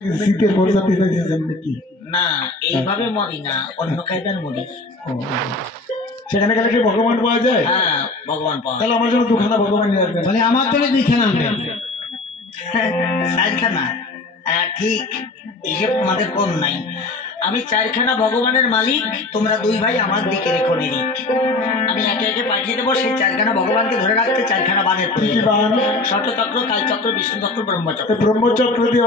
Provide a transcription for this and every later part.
শীতের প্রজাতি হয়েছেন নাকি? না, এইভাবে মরি না, অন্য কায়দার মরি। সেখানে গেলে কি ভগবান পাওয়া যায়? হ্যাঁ, ভগবান পাওয়া যায়। তাহলে আমার জন্য দুখানা ভগবান নিয়ে আসবেন। তাহলে আমার জন্য দুইখানা আনবেন। চারখানা? হ্যাঁ ঠিক, হিসেব তোমাদের কম নাই। আমি চারখানা ভগবানের মালিক, তোমরা দুই ভাই আমার দিকে রেখো নিরিখ। আমি একে একে পাঠিয়ে দেবো, সেই চারখানা ভগবানকে ধরে রাখতে চারখানা বানের শতচক্র, কালচক্র, বিষ্ণুচক্র, ব্রহ্মচক্র। ব্রহ্মচক্র দিয়ে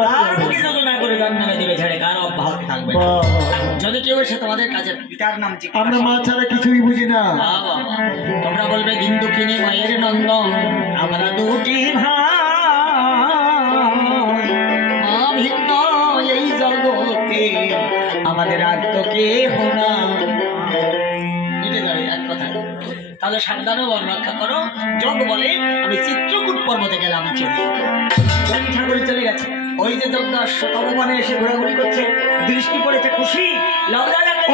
যোজনা করে গান নেমে দেবে ঝেড়ে, কারো অব্যাহত থাকবে না। যদি কেউ এসে তোমাদের কাছে পিতার নাম আমরা মা ছাড়া কিছুই বুঝি না। তোমরা বলবে বিন্দুকিনী মায়ের নন্দন, আমরা দুটি ভাই, মা ভিন্ন এই জগতে, আমাদের আর তো কেহ না। বুঝে যাবে এক কথা। তাহলে সাবধানে বল রক্ষা করো। যোগ বলে আমি চিত্রকূট পর্বতে গেলাম, ঠাকুরে চলে গেছে। ওই যে যোগদাস তপবনে এসে ঘোরাঘুরি করছে, দৃষ্টি পড়েছে, খুশি লজ্জা লাগছে।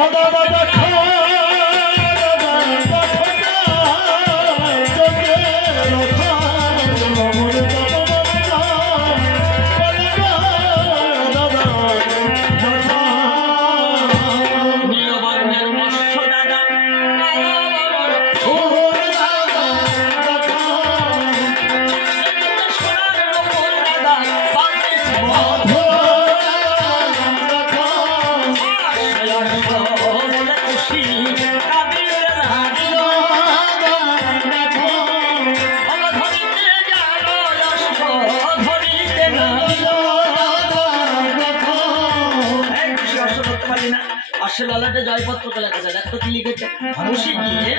ললাটে জয়পত্রকে লেখা দেখো কি লিখেছে, খুশি গিয়ে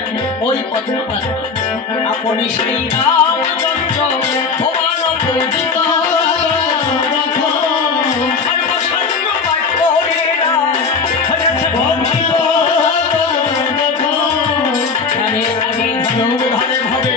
ওই পত্র পাঠ আপনি শ্রী রামচন্দ্র ভগবান পূজিত সর্বশাস্ত্র পাঠ করে হয়েছে বন্দিত, আমি ধরে ভাবে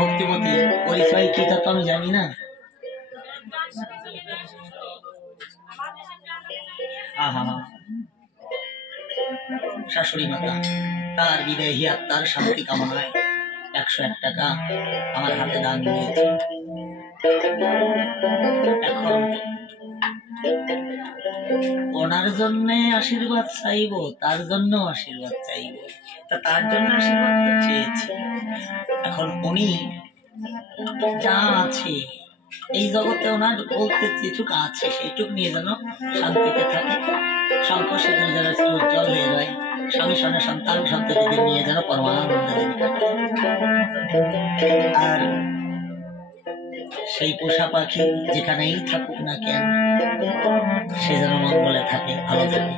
ভক্তিমতী পরিচয় কি তা তো আমি জানি না। শাশুড়ি মাতা তার বিদেহী আত্মার শান্তি কামনায় 101 টাকা আমার হাতে দান দিয়েছে। এখন ওনার জন্য আশীর্বাদ চাইবো, তার জন্য আশীর্বাদ চাইবো, তা তার জন্য আশীর্বাদ তো চেয়েছি। এখন উনি যা আছে এই জগতে ওনার বলতে যেটুক আছে সেইটুক নিয়ে যেন শান্তিতে থাকে, শঙ্কর সেতুর যেন উজ্জ্বল হয়ে যায়, স্বামী সনে সন্তান সন্ততিদের নিয়ে যেন পরমানন্দে দিন কাটে। আর সেই পোষা পাখি যেখানেই থাকুক না কেন সে যেন মঙ্গলে থাকে, ভালো থাকে।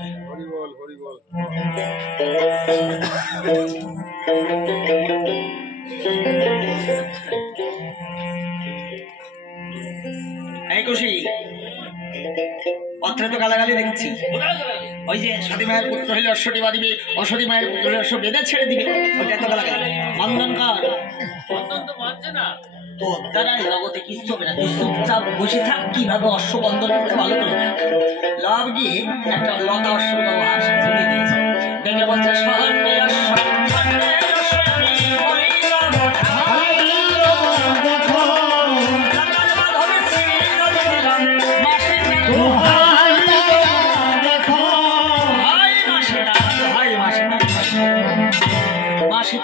এই খুশি পত্রে তো গালাগালি দেখছি, ওই যে সতী মায়ের পুত্র হলে অশ্বটি বাঁধিবে, অশ্বতী মায়ের পুত্র হলে অশ্ব বেঁধে ছেড়ে দিবে, ওইটা তো গালাগালি। বন্ধন কর, তোর দ্বারা জগতে কিছু হবে না, তুই চুপচাপ বসে থাক, কিভাবে অশ্ব বন্ধন করতে ভালো করে দেখ। লাভ গিয়ে একটা লতা অশ্ব ব্যবহার ঝুলিয়ে দিয়েছে, দেখে বলছে স্বর্ণে অশ্ব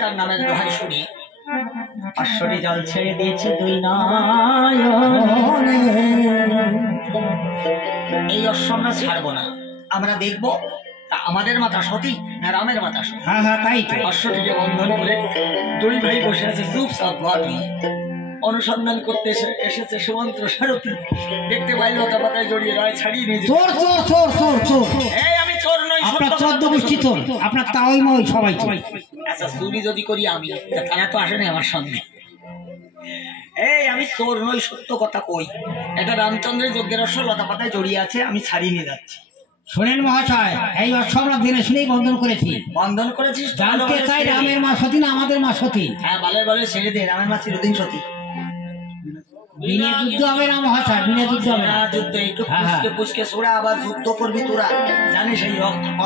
তার নামের দোহাই শুনি অশ্বটি জল ছেড়ে দিয়েছে দুই নয়নে। এই অশ্ব আমরা ছাড়বো না, আমরা দেখবো আমাদের মাতা সতী না রামের মাতা সতী। হ্যাঁ হ্যাঁ তাই তো। অশ্বটিকে বন্ধন করে দুই ভাই বসে আছে চুপচাপ ভাবি অনুসন্ধান করতে এসেছে সুমন্ত্র সারথী। দেখতে পাই লতা পাতায় জড়িয়ে রয় ছাড়িয়ে নিয়ে চোর চোর চোর চোর চোর। এই আমি চোর নই, চোদ্দ গোষ্ঠী তো আপনার তাওই মই সবাই তো। আচ্ছা চুরি যদি করি আমি, তা তারা তো আসে না আমার সঙ্গে। এই আমি চোর নই, সত্য কথা কই। এটা রামচন্দ্রের যজ্ঞের অশ্ব লতা পাতায় জড়িয়ে আছে, আমি ছাড়িয়ে নিয়ে যাচ্ছি। শোনেন মহাশয়, এই অশ্ব আমরা জেনে শুনেই বন্ধন করেছি। বন্ধন করেছিস? জানতে চাই রামের মা সতী না আমাদের মা সতী? হ্যাঁ বলে বলে ছেড়ে দে, রামের মা চিরদিন সতী। বিনা যুদ্ধ হবে না মহাশয়, বিনা যুদ্ধ হবে না। যুদ্ধ একটু পুষকে পুষকে ছোড়া, আবার যুদ্ধ করবি তোরা। জানিস এই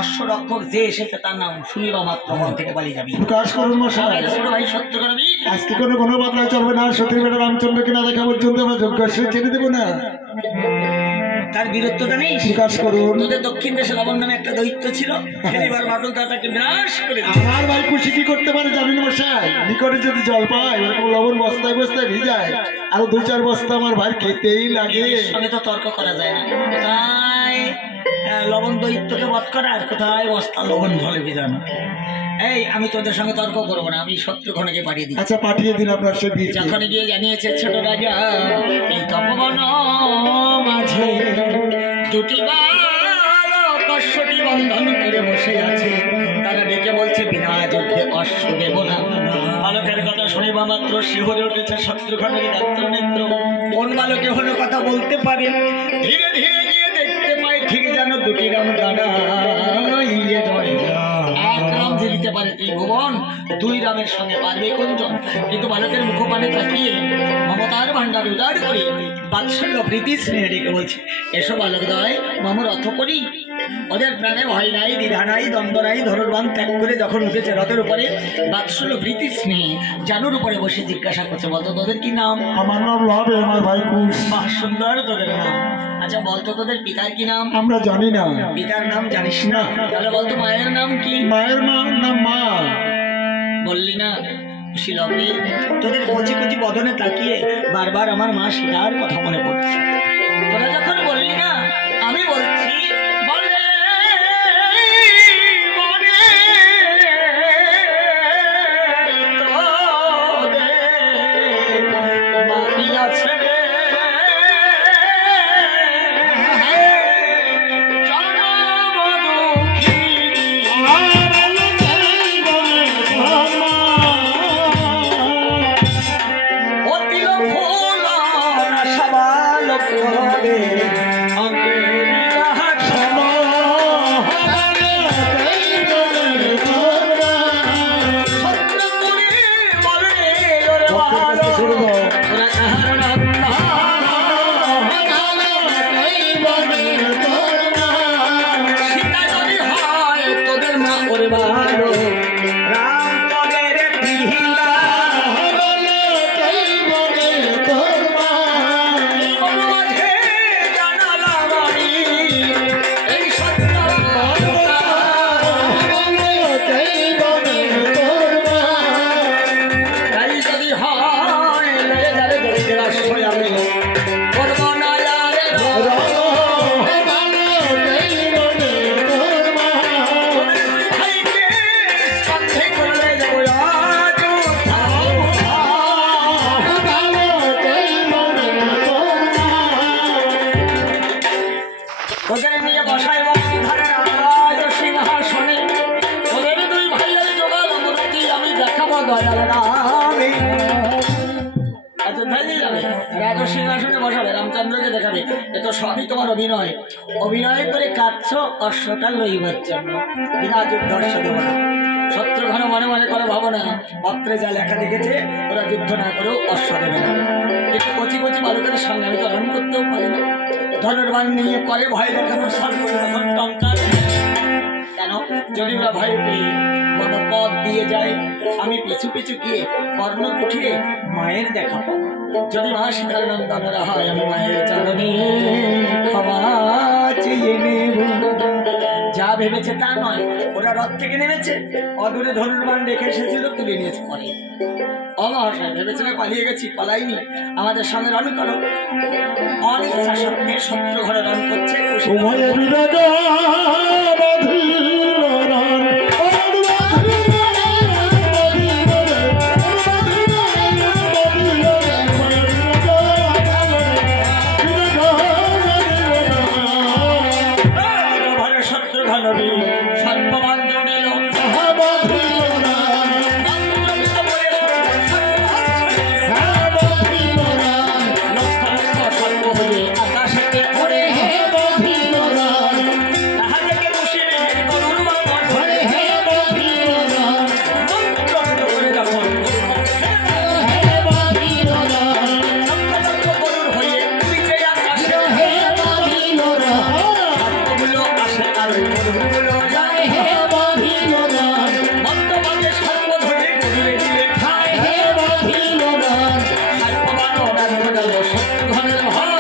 অশ্ব রক্ষক যে এসেছে তার নাম শুনিবা মাত্র মন থেকে পালিয়ে যাবি। প্রকাশ করুন মশাই, ছোট ভাই সত্য করবি। আজকে কোনো বদলা চলবে না। সতীর বেটা রামচন্দ্রকে না দেখা পর্যন্ত আমরা যজ্ঞাশ্রয় ছেড়ে দেবো না। তার বীরত্বটা নেই। প্রকাশ করুন। তোদের দক্ষিণ দেশে লবণ নামে একটা দৈত্য ছিল, এবার বাটুল তাকে বিনাশ করে দিল। আমার ভাই খুশি কি করতে পারে জানেন মশাই? নিকটে যদি জল পায় ওরকম লবণ বস্তায় বস্তায় ভিজায়, আরো 2-4 বস্তা আমার ভাই খেতেই লাগে। সঙ্গে তো তর্ক করা যায় না। কোথায় লবণ দৈত্যকে বধ করা, আর কোথায় বস্তা লবণ ঢলে ভিজানো। এই আমি তোদের সঙ্গে তর্ক করবো না, আমি শত্রুঘ্নকে পাঠিয়ে দিই। আচ্ছা পাঠিয়ে দিন আপনার সে বীর। যখন গিয়ে জানিয়েছে ছোট রাজা এই তপবন মাঝে দুটি বালক অশ্বটি বন্ধন করে বসে আছে, তারা ডেকে বলছে বিনা যুদ্ধে অশ্ব দেব না। বালকের কথা শুনিবা মাত্র শিহরে উঠেছে শত্রুঘ্নের নেত্র। কোন বালকে হলো কথা বলতে পারে? ধীরে ধীরে গিয়ে দেখতে পাই ঠিক যেন দুটি রাম দাঁড়াইয়ে ধরে। এক রাম যে দিতে পারে ত্রিভুবন, 2 রামের সঙ্গে পারবে কোনজন? কিন্তু বালকের মুখপানে তাকিয়ে মমতার ভান্ডার উদার করে বাৎসল্য প্রীতি স্নেহ ডেকে বলছে এসো বালকদয়, মম রথ করি। ওদের প্রাণে ভয় নাই, দ্বিধা নাই, দ্বন্দ্ব নাই। ধনুর্বাণ ত্যাগ করে যখন উঠেছে রথের উপরে বাৎসল্য প্রীতি স্নেহ জানুর উপরে বসে জিজ্ঞাসা করছে বলতো তোদের কি নাম? আমার নাম লবে, আমার ভাই কুশ। বাহ সুন্দর তোদের নাম। আচ্ছা বলতো তোদের পিতার কি নাম? আমরা জানি না। পিতার নাম জানিস না? তাহলে বলতো মায়ের নাম কি? মায়ের নাম মা। বললি না? খুশি লবে। তোদের কচি কচি বদনে তাকিয়ে বারবার আমার মা সীতার কথা মনে পড়ছে। তোরা যখন বললি না, আমি বলছি বলে বাকি আছে রে রামচন্দ্রকে দেখাবে। এ তো সবই তোমার অভিনয়। অভিনয় করে কাঁদছ অশ্বটা লইবার জন্য। বিনা যুদ্ধ অশ্ব দেব না। শত্রুঘ্ন মনে মনে করে ভাবনা, পত্রে যা লেখা লিখেছে ওরা যুদ্ধ না করেও অশ্ব দেবে না। কিন্তু কচি কচি বালকের সঙ্গে আমি তো রণ করতেও পারি না। ধনুর্বাণ নিয়ে করে ভয় দেখানোর টঙ্কার কেন? যদি ওরা ভয় পেয়ে কোনো পথ দিয়ে যায়, আমি পিছু পিছু গিয়ে কর্ণ উঠিয়ে মায়ের দেখা পাবো। যদি মা সীতার নন্দনেরা হয়, আমি মায়ের চরণে ক্ষমা চেয়ে নেব। যা ভেবেছে তা নয়, ওরা রথ থেকে নেমেছে, অদূরে ধনুর্বাণ রেখে এসেছিল, তুলে নিয়েছে পরে। অমহাশয় ভেবেছিল পালিয়ে গেছি, পালাইনি, আমাদের সঙ্গে রণ করো। অনিচ্ছা সত্ত্বে শত্রুঘ্ন রণ করছে। শত্রুঘ্ন সর্বমান জড়িল সর্ব হয়ে আকাশেতে ওরে তাহাকে বসে করুণ বামন ধরে যখন করুণ হয়ে উড়িতে আকাশে সর্বগুলো আসে আর করুণগুলো যায় মন্তবাদে সর্ব ধরে করুণে দিলে খায় সর্বমান অনান্য গেল শত্রু ঘনের ভয়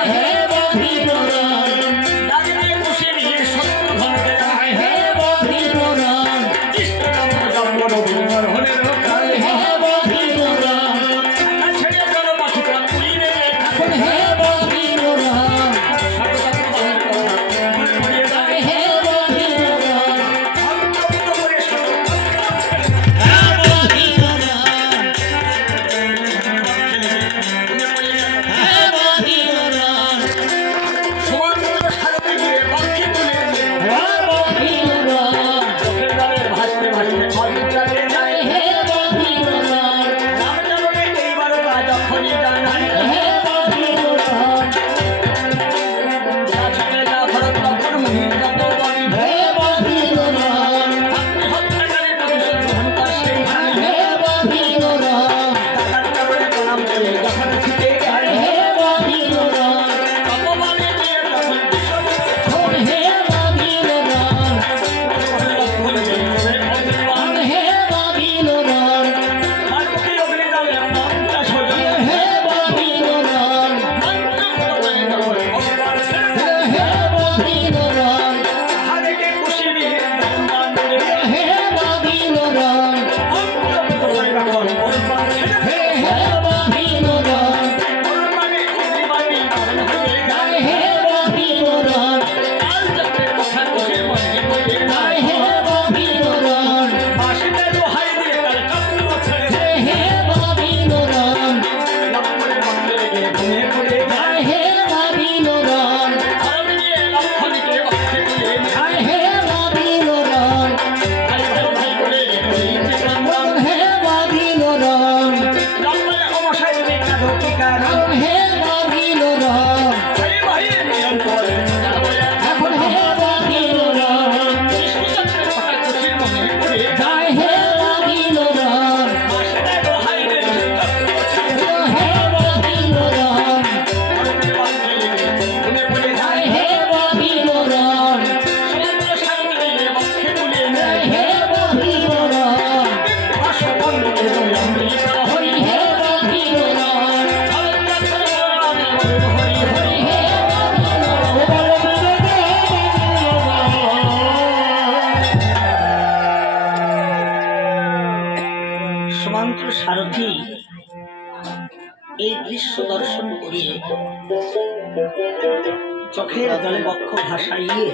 দাঁড়িয়ে দিয়ে বসে নিয়ে শত্রু ঘনকে যায় কৃষ্ণ নাম জন্ম রবীন্দ্র হলের কালে ছেড়ে গেল পাখিটা উড়ি নেবে সারথি এই দৃশ্য দর্শন করিয়ে চোখের জলে বক্ষ ভাসাইয়ে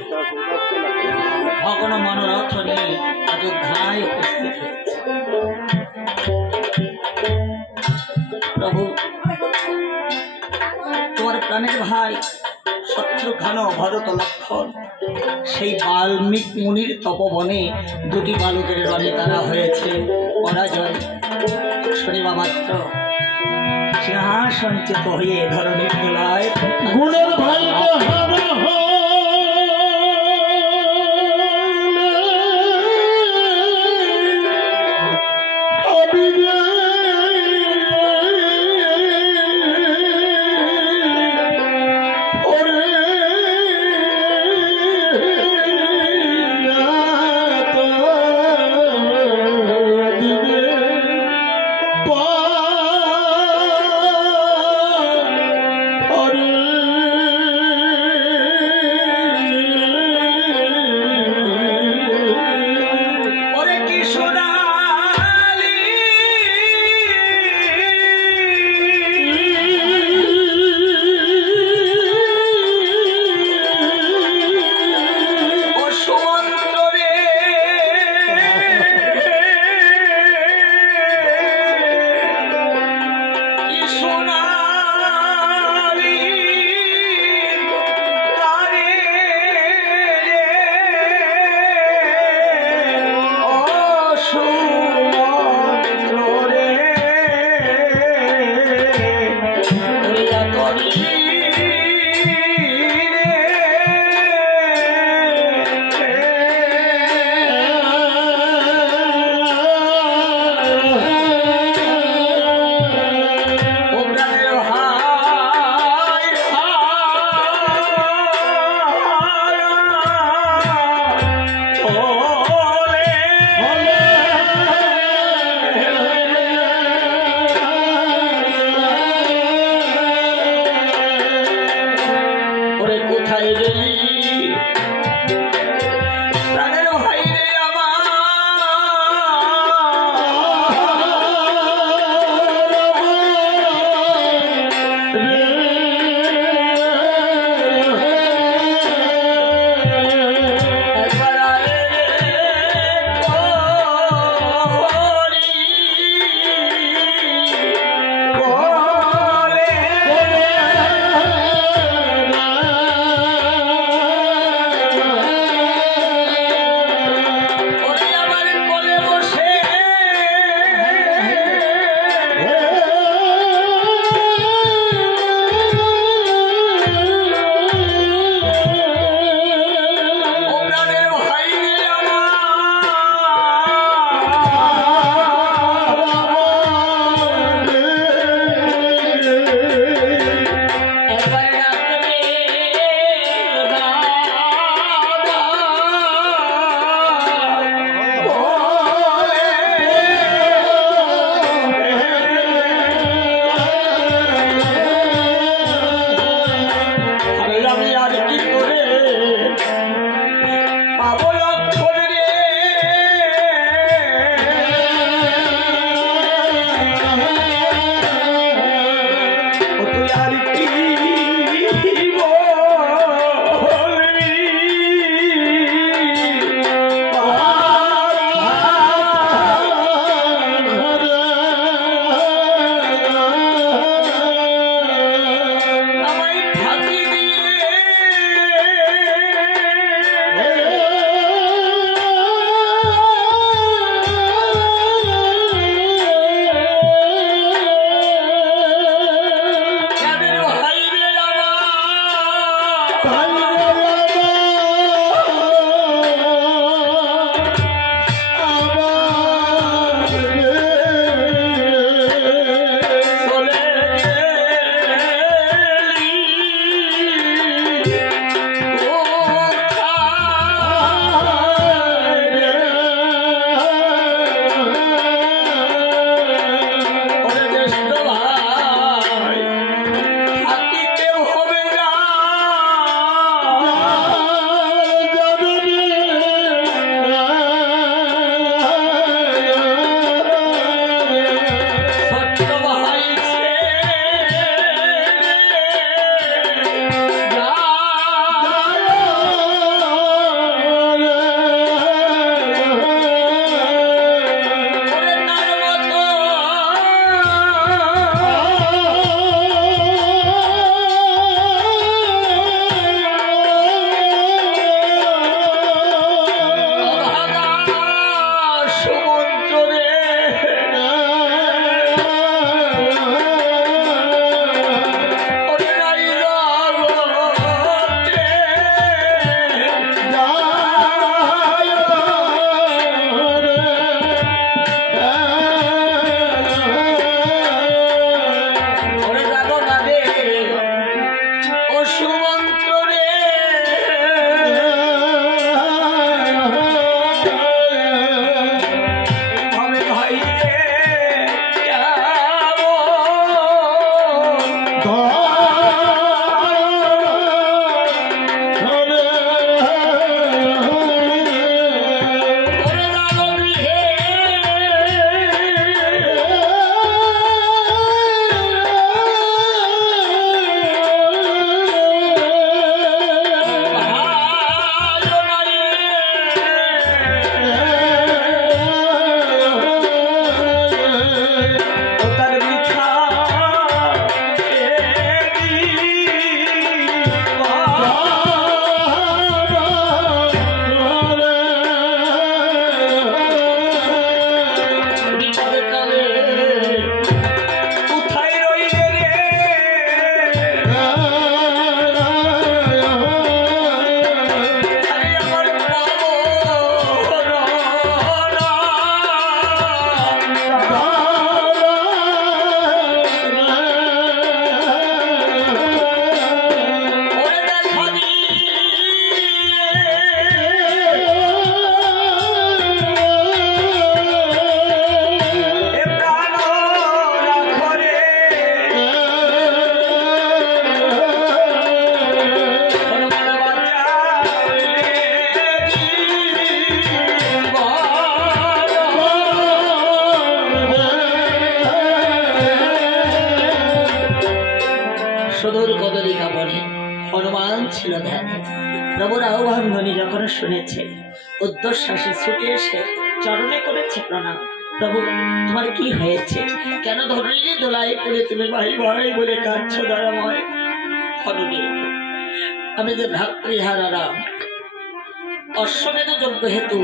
ভগন মনোরথ নিয়ে অযোধ্যায় উপস্থিত হয়েছে। প্রভু, তোমার প্রাণের ভাই শত্রুঘ্ন ভরত লক্ষণ সেই বাল্মীকি মুনির তপবনে দুটি বালকের রণে তারা হয়েছে পরাজয়। শনিবা মাত্র সিংহাসনচ্যুত হয়ে ধরণীর গোলায় গুণের ভাই ছিল ধ্যানে। প্রভুর আহ্বান ধ্বনি যখন শুনেছে, উদ্ধশ্বাসে ছুটে এসে চরণে করেছে প্রণাম। প্রভু, তোমার কি হয়েছে? কেন ধরণী দোলাই করে তুমি ভাই ভাই বলে কাঁদছো দয়াময়? হরণী, আমি যে ভ্রাতৃহারারাম, অশ্বমেধ যজ্ঞ হেতু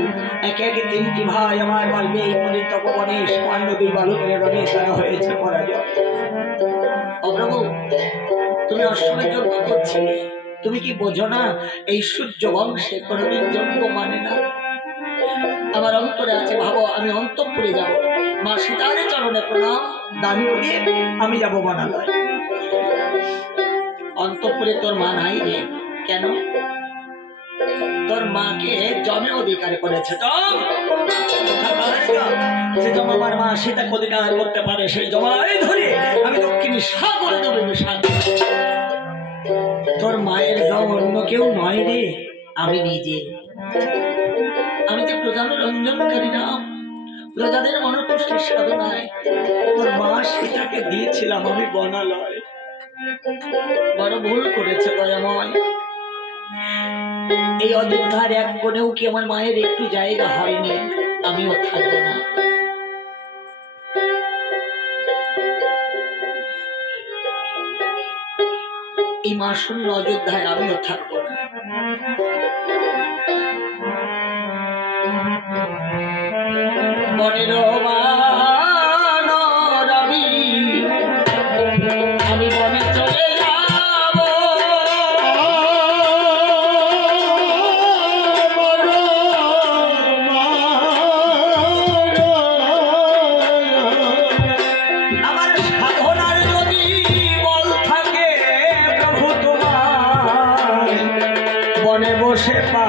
একে একে 3টি ভাই আমার বাল্মী এই তপবনে সামান্য 2 বালকের রণে তারা হয়েছে পরাজয়। প্রভু, তুমি অশ্বমেধ যজ্ঞ করছিলে, তুমি কি বোঝো না এই সূর্য বংশে কোনোদিন যজ্ঞ মানে না? আমার অন্তরে আছে, ভাবো আমি অন্তঃপুরে যাব, মা সীতার চরণে প্রণাম দান করিয়ে আমি যাব বনালয়। অন্তঃপুরে তোর মা নাই রে। কেন? তোর মাকে জমে অধিকার করেছে। যে জম আমার মা সীতাকে অধিকার করতে পারে, সেই জমায় ধরে আমি দক্ষিণী সাগরে দেবে বিষাদ। তোর মায়ের জম অন্য কেউ নয় রে, আমি নিজে। আমি যে প্রজাদের রঞ্জনকারী নাম, প্রজাদের মনোপুষ্টির সাধনায় তোর মা সীতাকে দিয়েছিলাম আমি বনালয়। বড় ভুল করেছে দয়াময়। এই অযোধ্যার এক কোণেও কি আমার মায়ের একটু জায়গা হয়নি? আমিও থাকবো না। এই মা শূন্য অযোধ্যায় আমিও থাকবো না। বনের বানর আমি বনে চলে যাব। আমার সাধনার যদি বল থাকে প্রভু তোমার বনে বসে পা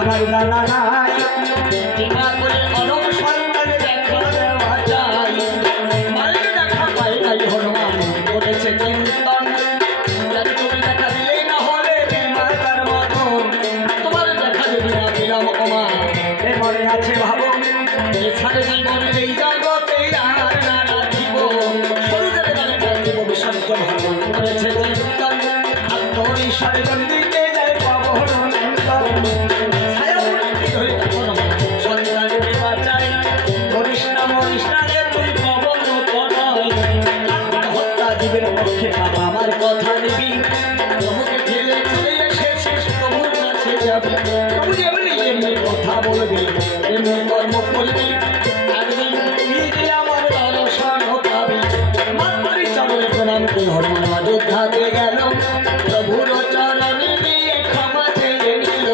আমার দানা নাই, টিকা করে অলম সন্তানে দেখা দেওয়া যায়। মায়ের দেখা পাই নাই হনুমান করেছে চিন্তন, তুমি দেখা দিলেই না হলে মাতার মতন, তোমার দেখা যদি না দিলাম ওমা এ মনে আছে ভাবো, এছাড়া জীবনের এই জগতে আর না রাখিব, সরুদের গানে গাইব বিসর্জন ভগবান করেছে চিন্তন। আত্মরিশ্বরে দিতে যায় পাবন আমার কথা নিবি, তোমাকে ঠেলে চলে এসেছিস প্রভুর কাছে যাবি, প্রভু যেমনি এমনি কথা বলবি এমনি কর্ম করবি, একদিন তুই যে আমার দর্শন পাবি। মাতৃ চরণে প্রণাম করে হনুমান অযোধ্যাতে গেল, প্রভুর চরণে দিয়ে ক্ষমা চেয়ে নিল।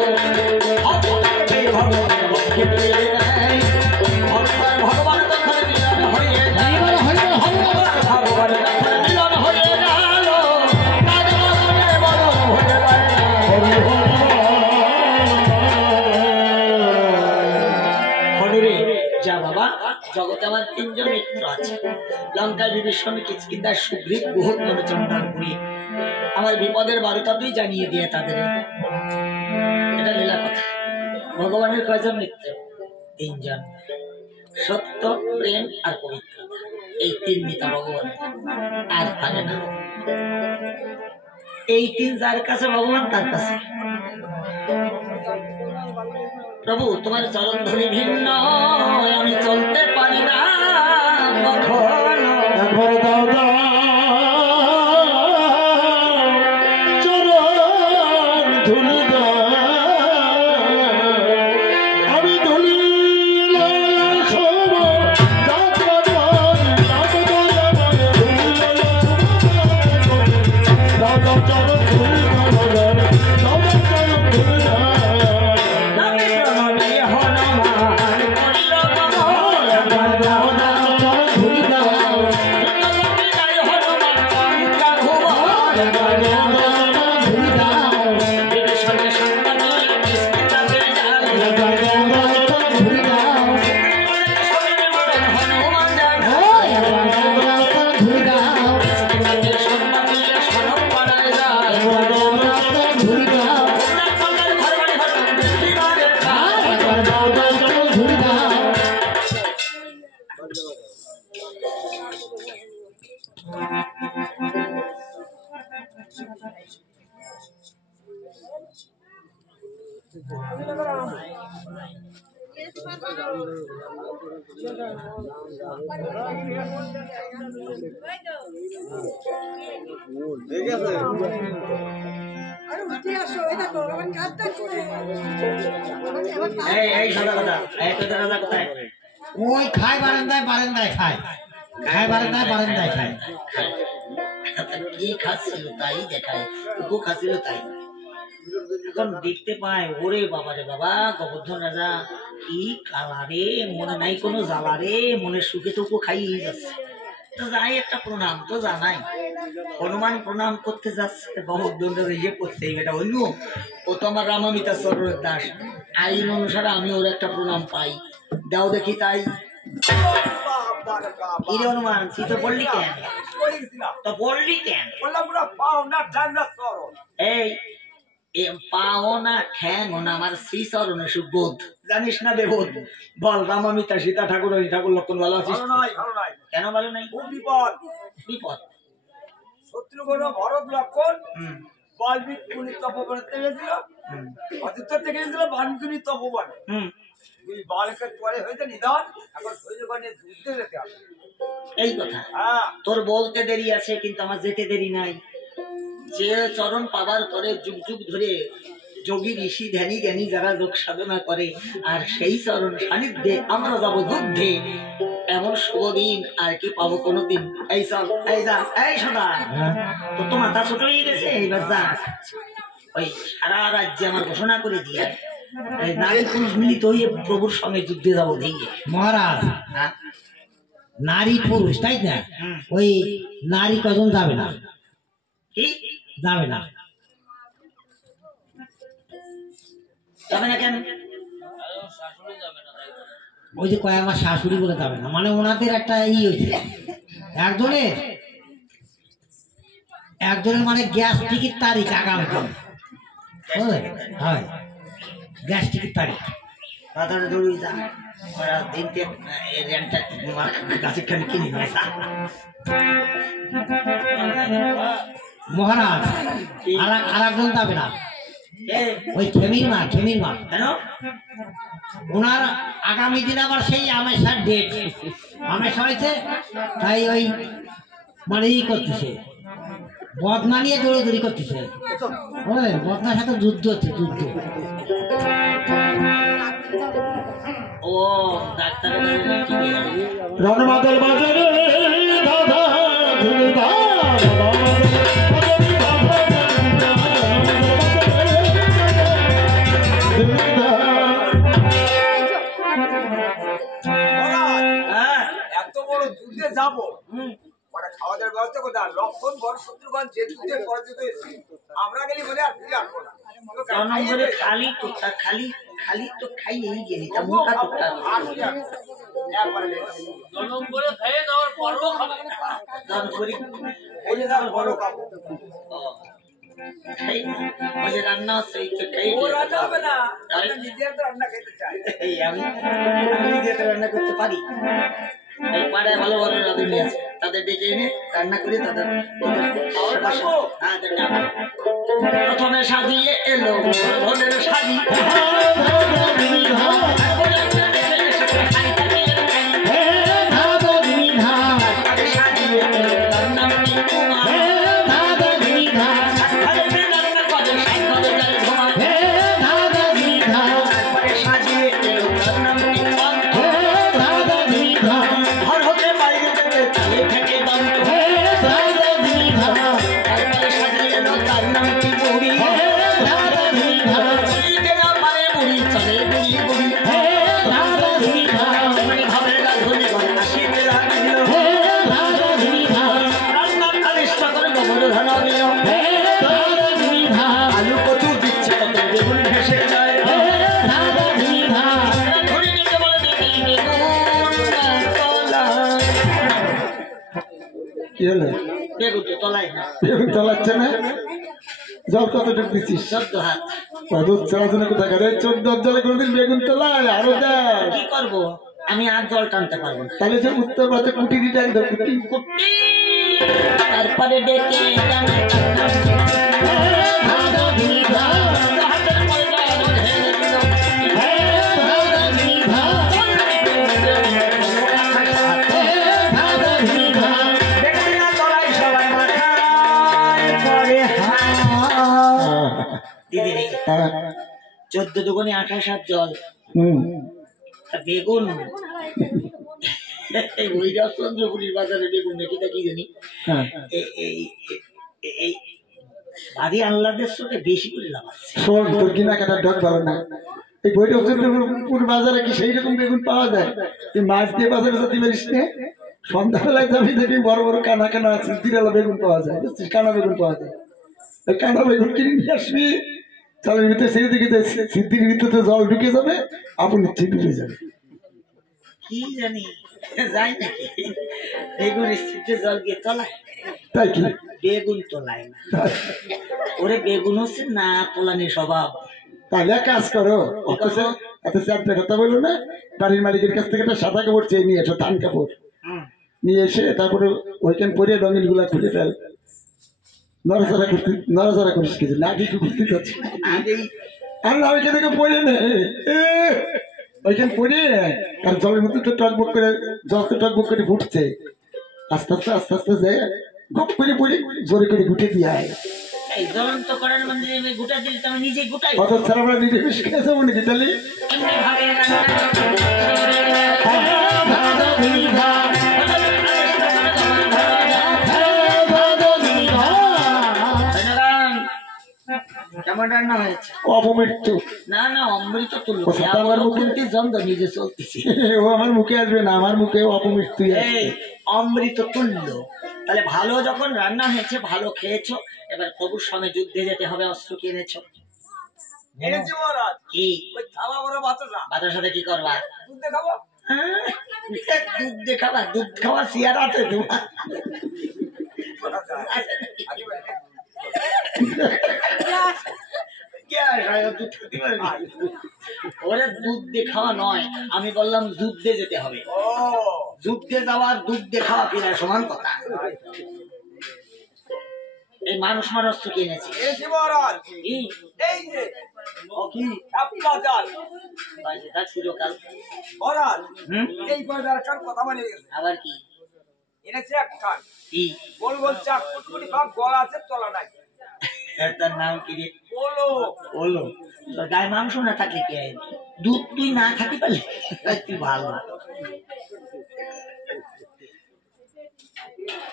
ভগবান তখন মিলন হয়ে যায়, ভগবান তখন মিলন হয়ে জগতে আমার 3 জন মিত্র আছে, লঙ্কা বিভীষণ, কিষ্কিন্ধা, সুগ্রীব, গুহদ নামে চন্দ্রপুরী। আমার বিপদের বার্তা তুই জানিয়ে দিয়ে তাদের, এটা লীলা কথা। ভগবানের কয়জন মিত্র? 3 জন, সত্য, প্রেম আর পবিত্রতা, এই 3 মিতা ভগবানের, আর পারে না। এই 3 যার কাছে ভগবান তার কাছে। প্রভু তোমার চরণ ধরি ভিন্ন, আমি চলতে পারি না কখনো, চরণ ধুলি আমি ধুলি চরণ এই সাদা কথা, এই তোদের রাজা কোথায়? ওই খায় বারান্দায়, বারান্দায় খায়, খায় বারান্দায়, বারান্দায় খায়। কি খাচ্ছিল তাই দেখায়, কুকু খাচ্ছিল তাই। এখন দেখতে পায়, ওরে বাবা রে বাবা, গোবর্ধন রাজা কি কালারে, মনে নাই কোনো জ্বালারে, মনের সুখে টুকু খাইয়ে যাচ্ছে। তো যাই একটা প্রণাম তো জানাই, হনুমান প্রণাম করতে যাচ্ছে, গোবর্ধন রাজা ইয়ে করছে, এটা হইল ও তো আমার রামামিতা চরণের দাস, আইন অনুসারে আমি ওর একটা প্রণাম পাই, দাও দেখি তাই। কি রে হনুমান, তুই তো বললি কেন? তো বললি কেন? এই পাও না ঠ্যাংও না আমার শ্রী চরণে সুবোধ, জানিস না বেবোধ? বল রামামিতা সীতা ঠাকুর ঠাকুর লক্ষণ ভালো আছিস? কেন ভালো নাই? বিপদ বিপদ। শত্রুঘ্ন ভরত লক্ষণ বাল্মীক মুনির তপবনে গেছিল, অযোধ্য থেকে গেছিল বাল্মীকি তপবনে। দুই বালকের পরে হয়েছে নিধন, এখন সৈন্যগণের যুদ্ধে যেতে হবে। এই কথা হ্যাঁ, তোর বলতে দেরি আছে, কিন্তু আমার যেতে দেরি নাই। যে চরণ পাবার পরে যুগ যুগ ধরে যোগী ঋষি ধ্যানী জ্ঞানী যারা যোগ সাধনা করে, আর সেই চরণ সান্নিধ্যে আমরা যাবো যুদ্ধে, এমন শুভ দিন আর কি পাবো কোনোদিন? এই চল, এই যা, এই সোনা, তো তো মাথা ছোট হয়ে গেছে, এইবার যা, ওই সারা রাজ্যে আমার ঘোষণা করে দিয়ে নারী পুরুষ মিলিত হয়ে প্রভুর সঙ্গে যুদ্ধে যাবো দিয়ে। মহারাজ, হ্যাঁ, নারী পুরুষ তাই না? ওই নারী কজন যাবে না, কি যাবে না? যাবে না কেন? ওই যে কয় আমার শাশুড়ি বলে যাবে না, মানে ওনাদের একটা ই হয়েছে, একজনের মানে গ্যাস টিকিট তারিখ আগামীকাল, বুঝলেন? হয় গ্যাস টিকিট তারিখ। তাড়াতাড়ি দৌড়িয়ে যা, ওরা দিনতে রেন্টটা গাছের খানি কিনে নিয়ে যা। মহারাজ, আর একজন যাবে না, ওই খেমির মা কেন? ওনার আগামী দিন আবার সেই আমেশার ডেট, আমেশা হয়েছে, তাই ওই মানে ই করতেছে, বদনা নিয়ে দৌড়ি করতেছে, বুঝলেন? বদনার সাথে যুদ্ধ হচ্ছে, যুদ্ধ। ও ডাক্তার রণমাদল বাজারে দাদা ধুলদা এত বড় যুদ্ধে যাবো, মানে খাওয়া দাওয়ার ব্যবস্থা কোথায়? লক্ষণ বড় শত্রুগণ যে যুদ্ধে পরাজিত হয়েছে, আমরা গেলি বলে আর ফিরে আসবো না। জনগণের খালি টুকটা, খালি খালি তো খাইয়েই গেলি, তা মোটা টুকটা একবারে বড় খাবো। ওই যে রান্না হচ্ছে, ওই তো খাই ও রান্না হবে না, আমি নিজের তো রান্না খেতে চাই। আমি নিজে তো রান্না করতে পারি। এই পাড়ায় ভালো ভালো রাঁধুনি আছে, তাদের ডেকে এনে রান্না করে তাদের প্রথমে সাজিয়ে এলো ধনের সাজি, সাজিয়ে তার নামটি কুমার, সাজিয়ে এলো তার নামটি পান্থ, ঘর হতে বাইরে যেতে তালে থেকে দন্ত, তারপরে সাজিয়ে এলো তার নামটি বুড়ি, চলিতে না পারে বুড়ি, চলে বুড়ি বুড়ি, ভাবে রাধুনি ঘরে আসিতে লাগিল, রান্নার কালিষ্ট করে গোবর ধান দিল, আলু কচু দিচ্ছে কত বেগুন ভেসে যায়, ধরে নিতে বলে দিদি কি হলো? বেগুন তো তলায় না, বেগুন চালাচ্ছে না? জল কতটুকু দিচ্ছিস? 14 হাত। দুধ চালাচ্ছে না কোথায়? 14 জলে কোনদিন বেগুন তোলায়? আরো দেয়। কি করবো? আমি আর জল টানতে পারবো না। তাহলে যে উত্তর পথে কুটিরি ডাক দাও, কুটি। কুটি, তারপরে ডেকে জানে হাতের ময়দা ঢেলে দিল। দিদি রে, 14 দুগুণে 28 জল। তা বেগুন এই ওইটা চন্দ্রপুরীর বাজারে বেগুন দেখি তা কি জানি এই ভারী আহ্লাদের সাথে বেশি করে লাগাচ্ছে। শোন, তোর কিনা কাটার ঢক ভালো না। এই বৈঠকপুর বাজারে কি সেই রকম বেগুন পাওয়া যায়? তুই মাছ দিয়ে বাজারে যেতে পারিস না, সন্ধ্যাবেলায় যাবি দেখবি বড় বড় কানা কানা আছে, তিরালা বেগুন পাওয়া যায়, বুঝছিস? কানা বেগুন পাওয়া যায়। ওই কানা বেগুন কিনে নিয়ে আসবি, চালের ভিতরে সেই দিকে সিদ্ধির ভিতরে জল ঢুকে যাবে, আপনি ঠিক হয়ে যাবে। কি জানি যাই নাকি বেগুন স্থিতে জল গিয়ে তলায়? তাই কি? বেগুন তোলায় না ওরে, বেগুন হচ্ছে না তোলানি স্বভাব। তাহলে এক কাজ করো, এত চারটে কথা বললো না, বাড়ির মালিকের কাছ থেকে একটা সাদা কাপড় চেয়ে নিয়ে এসো, ধান কাপড় নিয়ে এসে তারপরে ওইখান পরে রঙিন গুলা খুলে ফেল। নড়াচড়া করিস কিছু না, কিছু করতে চাচ্ছি আর না, ওইখান থেকে পরে নে, ওইখান পরে তার জলের মধ্যে তো টকবক করে, জল তো টকবক করে ফুটছে, আস্তে আস্তে আস্তে আস্তে যায় গপ করে পরে জোরে করে গুটে দিয়ে আয়। এই জ্বলন্ত করার মানে গোটা দিলে তো আমি নিজে গোটাই অত ছাড়া আমরা নিজে বেশি খেয়ে যাবো নাকি? তাহলে এমনি ভাবে রান্না কেমন রান্না হয়েছে? অপমৃত্যু। না না, অমৃত তুল্য। ও সাথে আমার মুখে দ্বন্দ্ব নিজে চলতেছি। ও আমার মুখে আসবে না, আমার মুখে অপমৃত্যু। এই অমৃত তুল্য। তাহলে ভালো যখন রান্না হয়েছে, ভালো খেয়েছো, এবার প্রভুর সঙ্গে যুদ্ধে যেতে হবে। অস্ত্র কিনেছো? এনেছি মহারাজ। কি? ওই থালা বড় বাতাসা। বাতার সাথে কি করবা? দুধ দেখাবো। হ্যাঁ, দুধ দেখাবা? দুধ খাওয়া চেয়ার আছে তোমার? ওরে দুধ দেখাওয়া নয়, আমি বললাম যুদ্ধে যেতে হবে। যুদ্ধে যাওয়ার দুধ দেখাওয়া কিনা সমান কথা। এই মানুষ মানুষ তো কিনেছি। এনেছি মহারাজ। এই যে ও কি আপনা জাল বাইরে থাক চিরকাল। মহারাজ, হুম, এই বাজার কার কথা মানে গেছে। আবার কি? এনেছি এক কান কি গোল গোল চাক, কুটকুটি ভাগ, গলা আছে তলা নাই। তার নাম কি রে? বলো বলো। তোর গায়ে মাংস না থাকলে কি হয়? দুধ তুই না খাতে পারলে তুই ভালো না।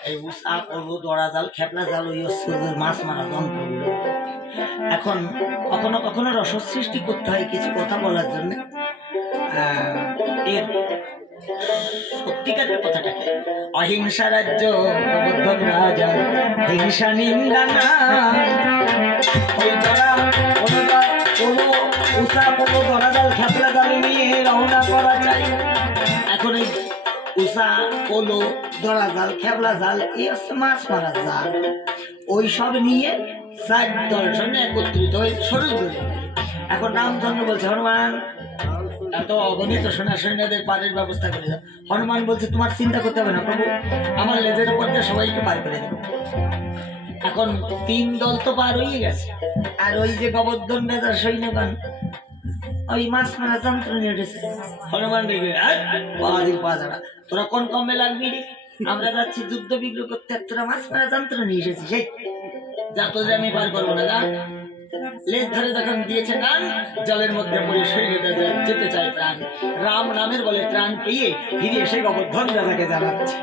এই উষা করবো, দড়া জাল, খেপলা জাল, ওই মাছ মারা যন্ত্রগুলো। এখন কখনো কখনো রস সৃষ্টি করতে হয় কিছু কথা বলার জন্য। এর সত্যিকারের কথাটাকে অহিংসা রাজ্য প্রবর্ধক রাজা, হিংসা নিন্দা না। ওই দড়া কোনো উষা কোনো দড়া জাল, খেপলা জাল নিয়ে রওনা করা চাই। এখন এই উষা, পোলো, দড়া জাল, খেপলা জাল, এই হচ্ছে মাছ মারার জাল। ওই সব নিয়ে 4 দর্শন একত্রিত হয়ে শুরু করি। এখন রামচন্দ্র বলছে, হনুমান এত অগণিত সোনা সৈন্যদের পারের ব্যবস্থা করে দাও। হনুমান বলছে, তোমার চিন্তা করতে হবে না প্রভু, আমার লেজের উপর দিয়ে সবাইকে পার করে দেবো। এখন 3 দল তো পার হয়ে গেছে, আর ওই যে গোবর্ধন রাজার সৈন্যগণ ওই মাছ মারা যন্ত্র নিয়ে উঠেছে। হনুমান দেখবে বাদির পাজারা, তোরা কোন কমে লাগবি রে? আমরা যাচ্ছি যুদ্ধ বিগ্রহ করতে, তোরা মাছ মারা যন্ত্র নিয়ে এসেছিস। সেই যা তো আমি পার করবো না, যা। লেজ ধরে যখন দিয়েছে টান, জলের মধ্যে পড়ে সৈন্যরা যেতে চায় প্রাণ। রাম নামের বলে ত্রাণ পেয়ে ফিরে এসে গোবর্ধন রাজাকে জানাচ্ছে,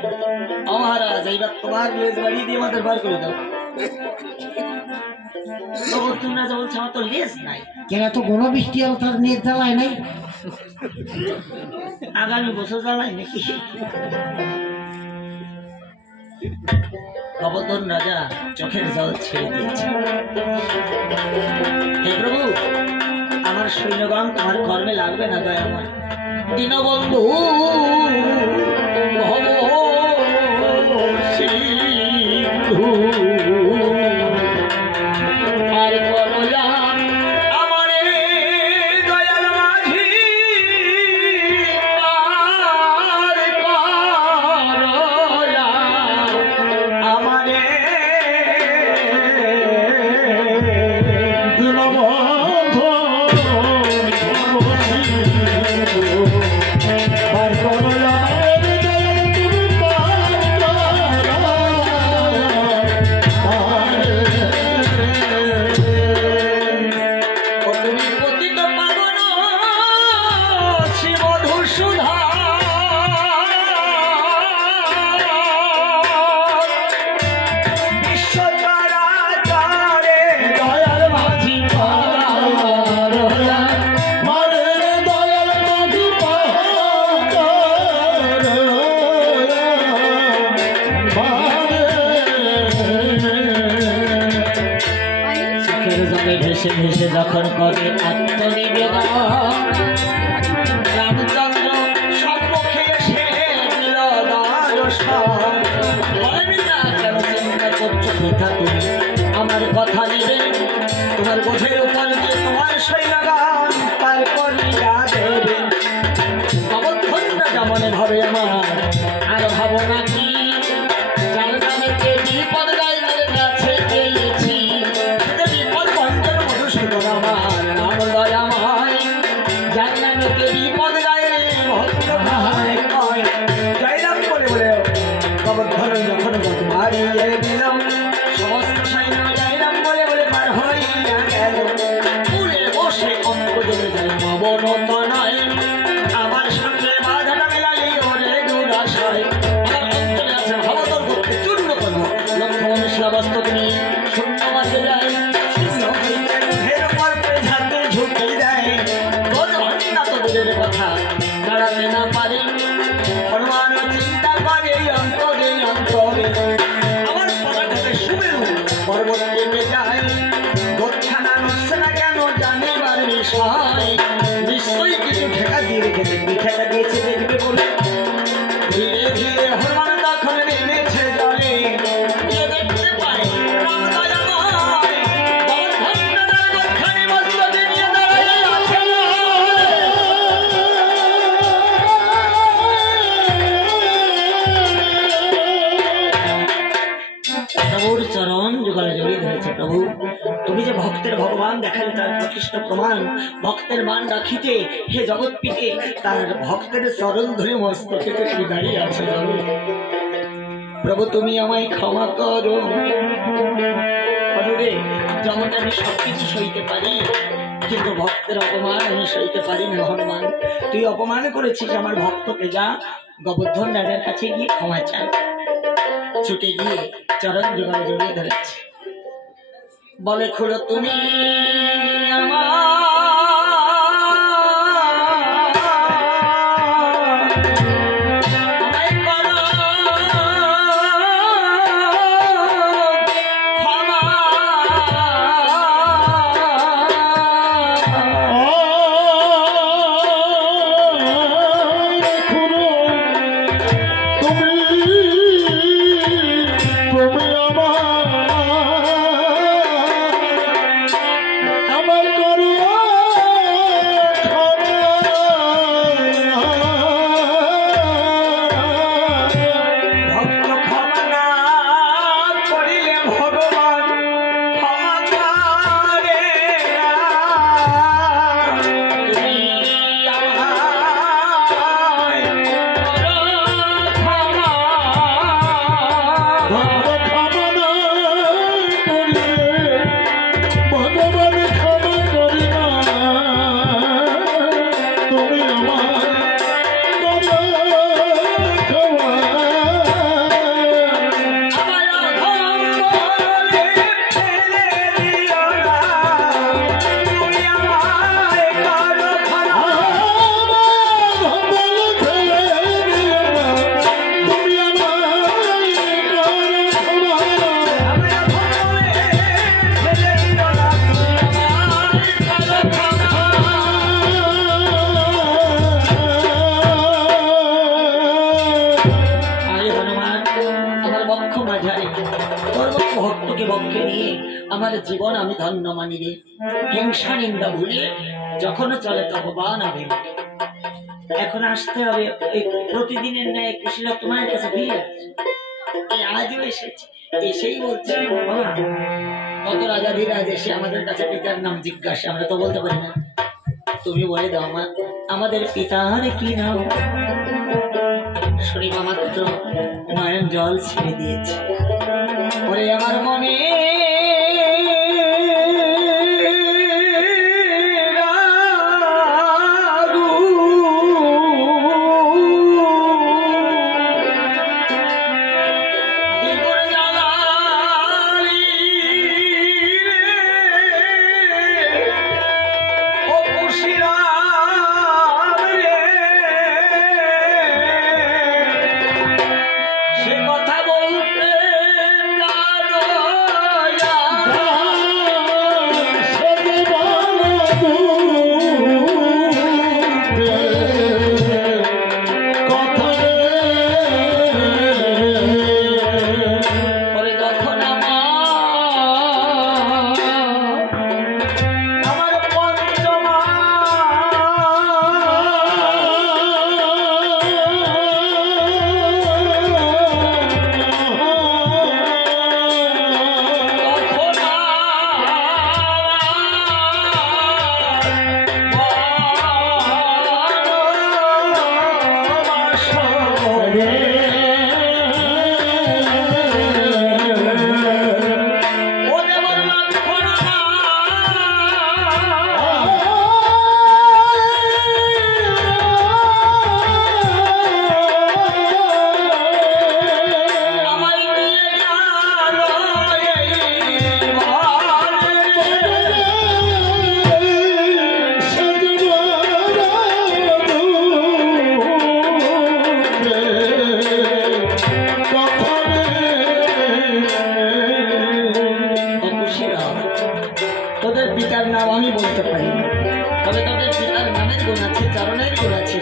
মহারাজ এইবার তোমার লেজ বাড়িয়ে দিয়ে আমাদের বার করে দাও। গোবর্ধন রাজা বলছে, আমার তো লেজ নাই। কেন তো কোনো বৃষ্টি হল, তার নেট জ্বালায় নাই? আগামী বছর জ্বালাই নাকি? গোবর্ধন রাজা চোখের জল ছেড়ে দিয়েছে। হে প্রভু, আমার সৈন্যগণ তোমার কর্মে লাগবে না দয়াময়। দীনবন্ধু ভব সিন্ধু আর করলা আমারে দয়াল মাঝি ভেসে ভেসে যখন করে আত্মনিবেদন, রামচন্দ্র সম্মুখে এসে দিল দর্শন। বলে পিতা কেন চিন্তা করছো পিতা তুমি আমার কথা নেবে, তোমার বোঝের উপর দিয়ে তোমার শৈলগান পার করিয়া দেবে। অবদ্ধটা যেমন ভাবে আমার আর ভাবো নাকি, যার নামে যে বিপদ গাইদের কাছে পেয়েছি, বিপদ বন্ধন মধুসূদন আমার নাম দয়াময়, যার নামে যে বিপদ গাইলে ভক্ত ভাই কয়। জয়রাম বলে বলে অবদ্ধন যখন মারিয়ে দিলাম, সমস্ত সৈন্য জয়রাম বলে বলে পার হইয়া গেল। পুরে বসে অঙ্ক জমে যায় অবনত নয়, আমার সঙ্গে বাধাটা মেলাই ওরে দুরাশয়। আমার অন্তরে আছে ভবতর করতে চূর্ণ করবো, লক্ষ্মণ শিলাবস্তক নিয়ে শূন্য মাঝে যায়। ফের পর পেছাতে ঝুঁকি দেয়, বোধ হন্না তো দূরের কথা দাঁড়াতে না পারে। হনুমান চিন্তা করে অন্তরে অন্তরে, আমার পদাঘাতে সুমেরু পর্বত কেটে যায়। গোখানা নড়ছে না কেন জানিবার বিষয়, নিশ্চয়ই কিছু ঠেকা দিয়ে রেখেছে, কি ঠেকা দিয়েছে দেখবে বলে। ধীরে ধীরে হনুমান তখন নেমেছে জলে, গিয়ে দেখতে পায় রাম দয়াময় গবদ্ধনার গোখানি মস্তকে নিয়ে দাঁড়াইয়া আছে। প্রভুর চরণ যুগলে জড়িয়ে ধরেছে। প্রভু তুমি যে ভক্তের ভগবান দেখালে তার প্রকৃষ্ট প্রমাণ, ভক্তের মান রাখিতে হে জগৎ পিতে, তার ভক্তের চরণ ধরে মস্তকে তুমি দাঁড়িয়ে আছে। প্রভু তুমি আমায় ক্ষমা করো। অনুরে জগতে আমি সবকিছু সইতে পারি, কিন্তু ভক্তের অপমান আমি সইতে পারি না। হনুমান তুই অপমান করেছিস আমার ভক্তকে, যা গোবর্ধন রাজার কাছে গিয়ে ক্ষমা চান। ছুটে গিয়ে চরণ যুগলে জড়িয়ে ধরেছে, বলে খুড়ো তুমি আমার জীবন আমি ধন্য মানি রে। হিংসা নিন্দা ভুলে যখন চলে তখন আমি এখন আসতে হবে এই প্রতিদিনের ন্যায় কুশীলব তোমার কাছে ভিড় আছে। এই আজও এসেছি, এসেই বলছি কত রাজা ধীরাজ এসে আমাদের কাছে পিতার নাম জিজ্ঞাসা, আমরা তো বলতে পারি না। তুমি বলে দাও মা আমাদের পিতার কি নাম। শরীর মাত্র নয়ন জল ছেড়ে দিয়েছে। ওরে আমার মনে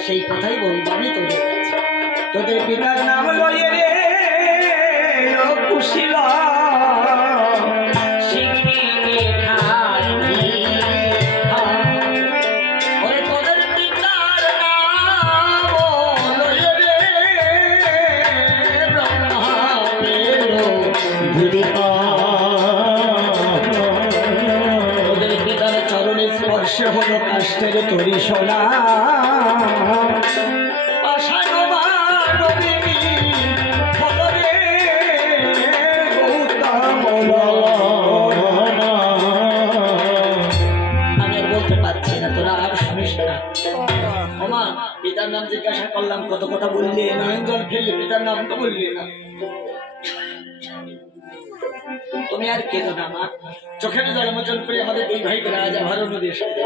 সেই কথাই বলবো আমি তোদের কাছে। তোদের পিতার নাম লইয়ে রে ও কুশিলা ওরে তোদের পিতার নাম লইয়ে রে ব্রহ্মা পেলো তোদের পিতার চরণে স্পর্শে হলো কাষ্ঠের তরি সোনা পিতার নাম জিজ্ঞাসা করলাম, কত কথা বললি, নয়ন জল ফেললি, পিতার নাম তো বললি না। তুমি আর কেঁদো না মা, চোখের জল মোচন করে আমাদের দুই ভাইকে রাজা ভারত নদীর সাথে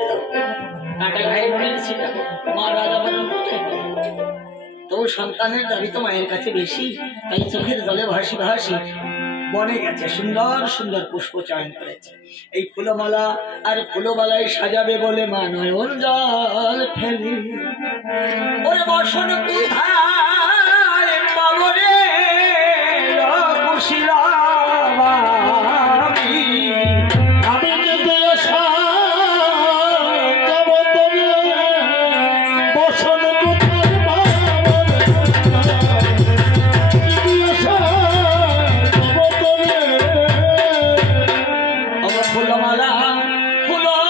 কাটা ঘায়ে মনের ছিল মা রাজা ভারত কোথায় তো সন্তানের দাবি তো মায়ের কাছে বেশি, তাই চোখের জলে ভাসি ভাসি বনে গেছে, সুন্দর সুন্দর পুষ্প চয়ন করেছে। এই ফুলমালা আর ফুলমালায় সাজাবে বলে মা নয়ন জল ফেলি। ওরে বসন কোথায় পাবো রে কুশিলা আমি যদি বসন ফুলমালা ফুলমালা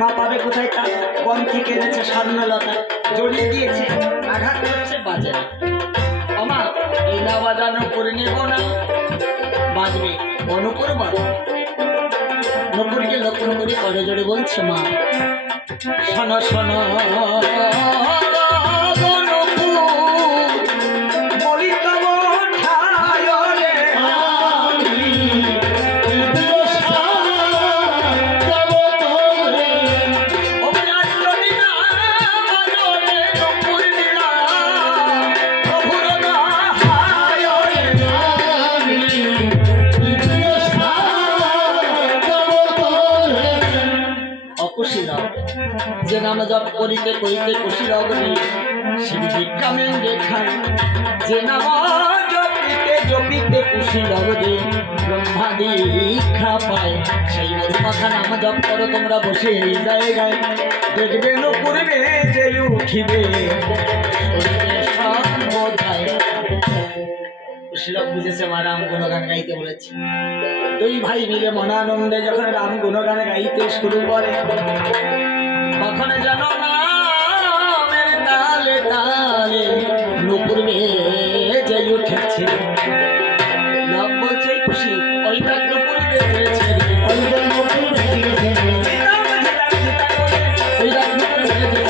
মা পাবে কোথায়, তা বন থেকে এনেছে স্বর্ণলতা, জড়িয়ে দিয়েছে, আঘাত করছে, বাজে না। আমা এই না বাজানো করে নেব না, বাজবে অনুপুর বাজবে। নপুরকে লক্ষ্য করে করে জোরে বলছে মা শোনো শোনো যে নাম জপ করিতে করিতে কুশিল অগ্নি শ্রী বিক্রমেন দেখায়, যে নাম জপিতে জপিতে কুশিল অগ্নি ব্রহ্মা দীক্ষা পায়। সেই মধুমাখা নাম জপ করো তোমরা বসে এই জায়গায়, দেখবে নপুরবে যে উঠিবে কুশিল বুঝেছে মা রাম গুণগান গাইতে বলেছে। দুই ভাই মিলে মনানন্দে যখন রাম গুণগান গাইতে শুরু করে, তখন যেন নামের তালে তালে নুপুর বেজে উঠেছে। লোক বলছে খুশি ওই দেখ নুপুর বেজেছে, ওই দেখ নুপুর বেজেছে, ওই দেখ নুপুর বেজেছে।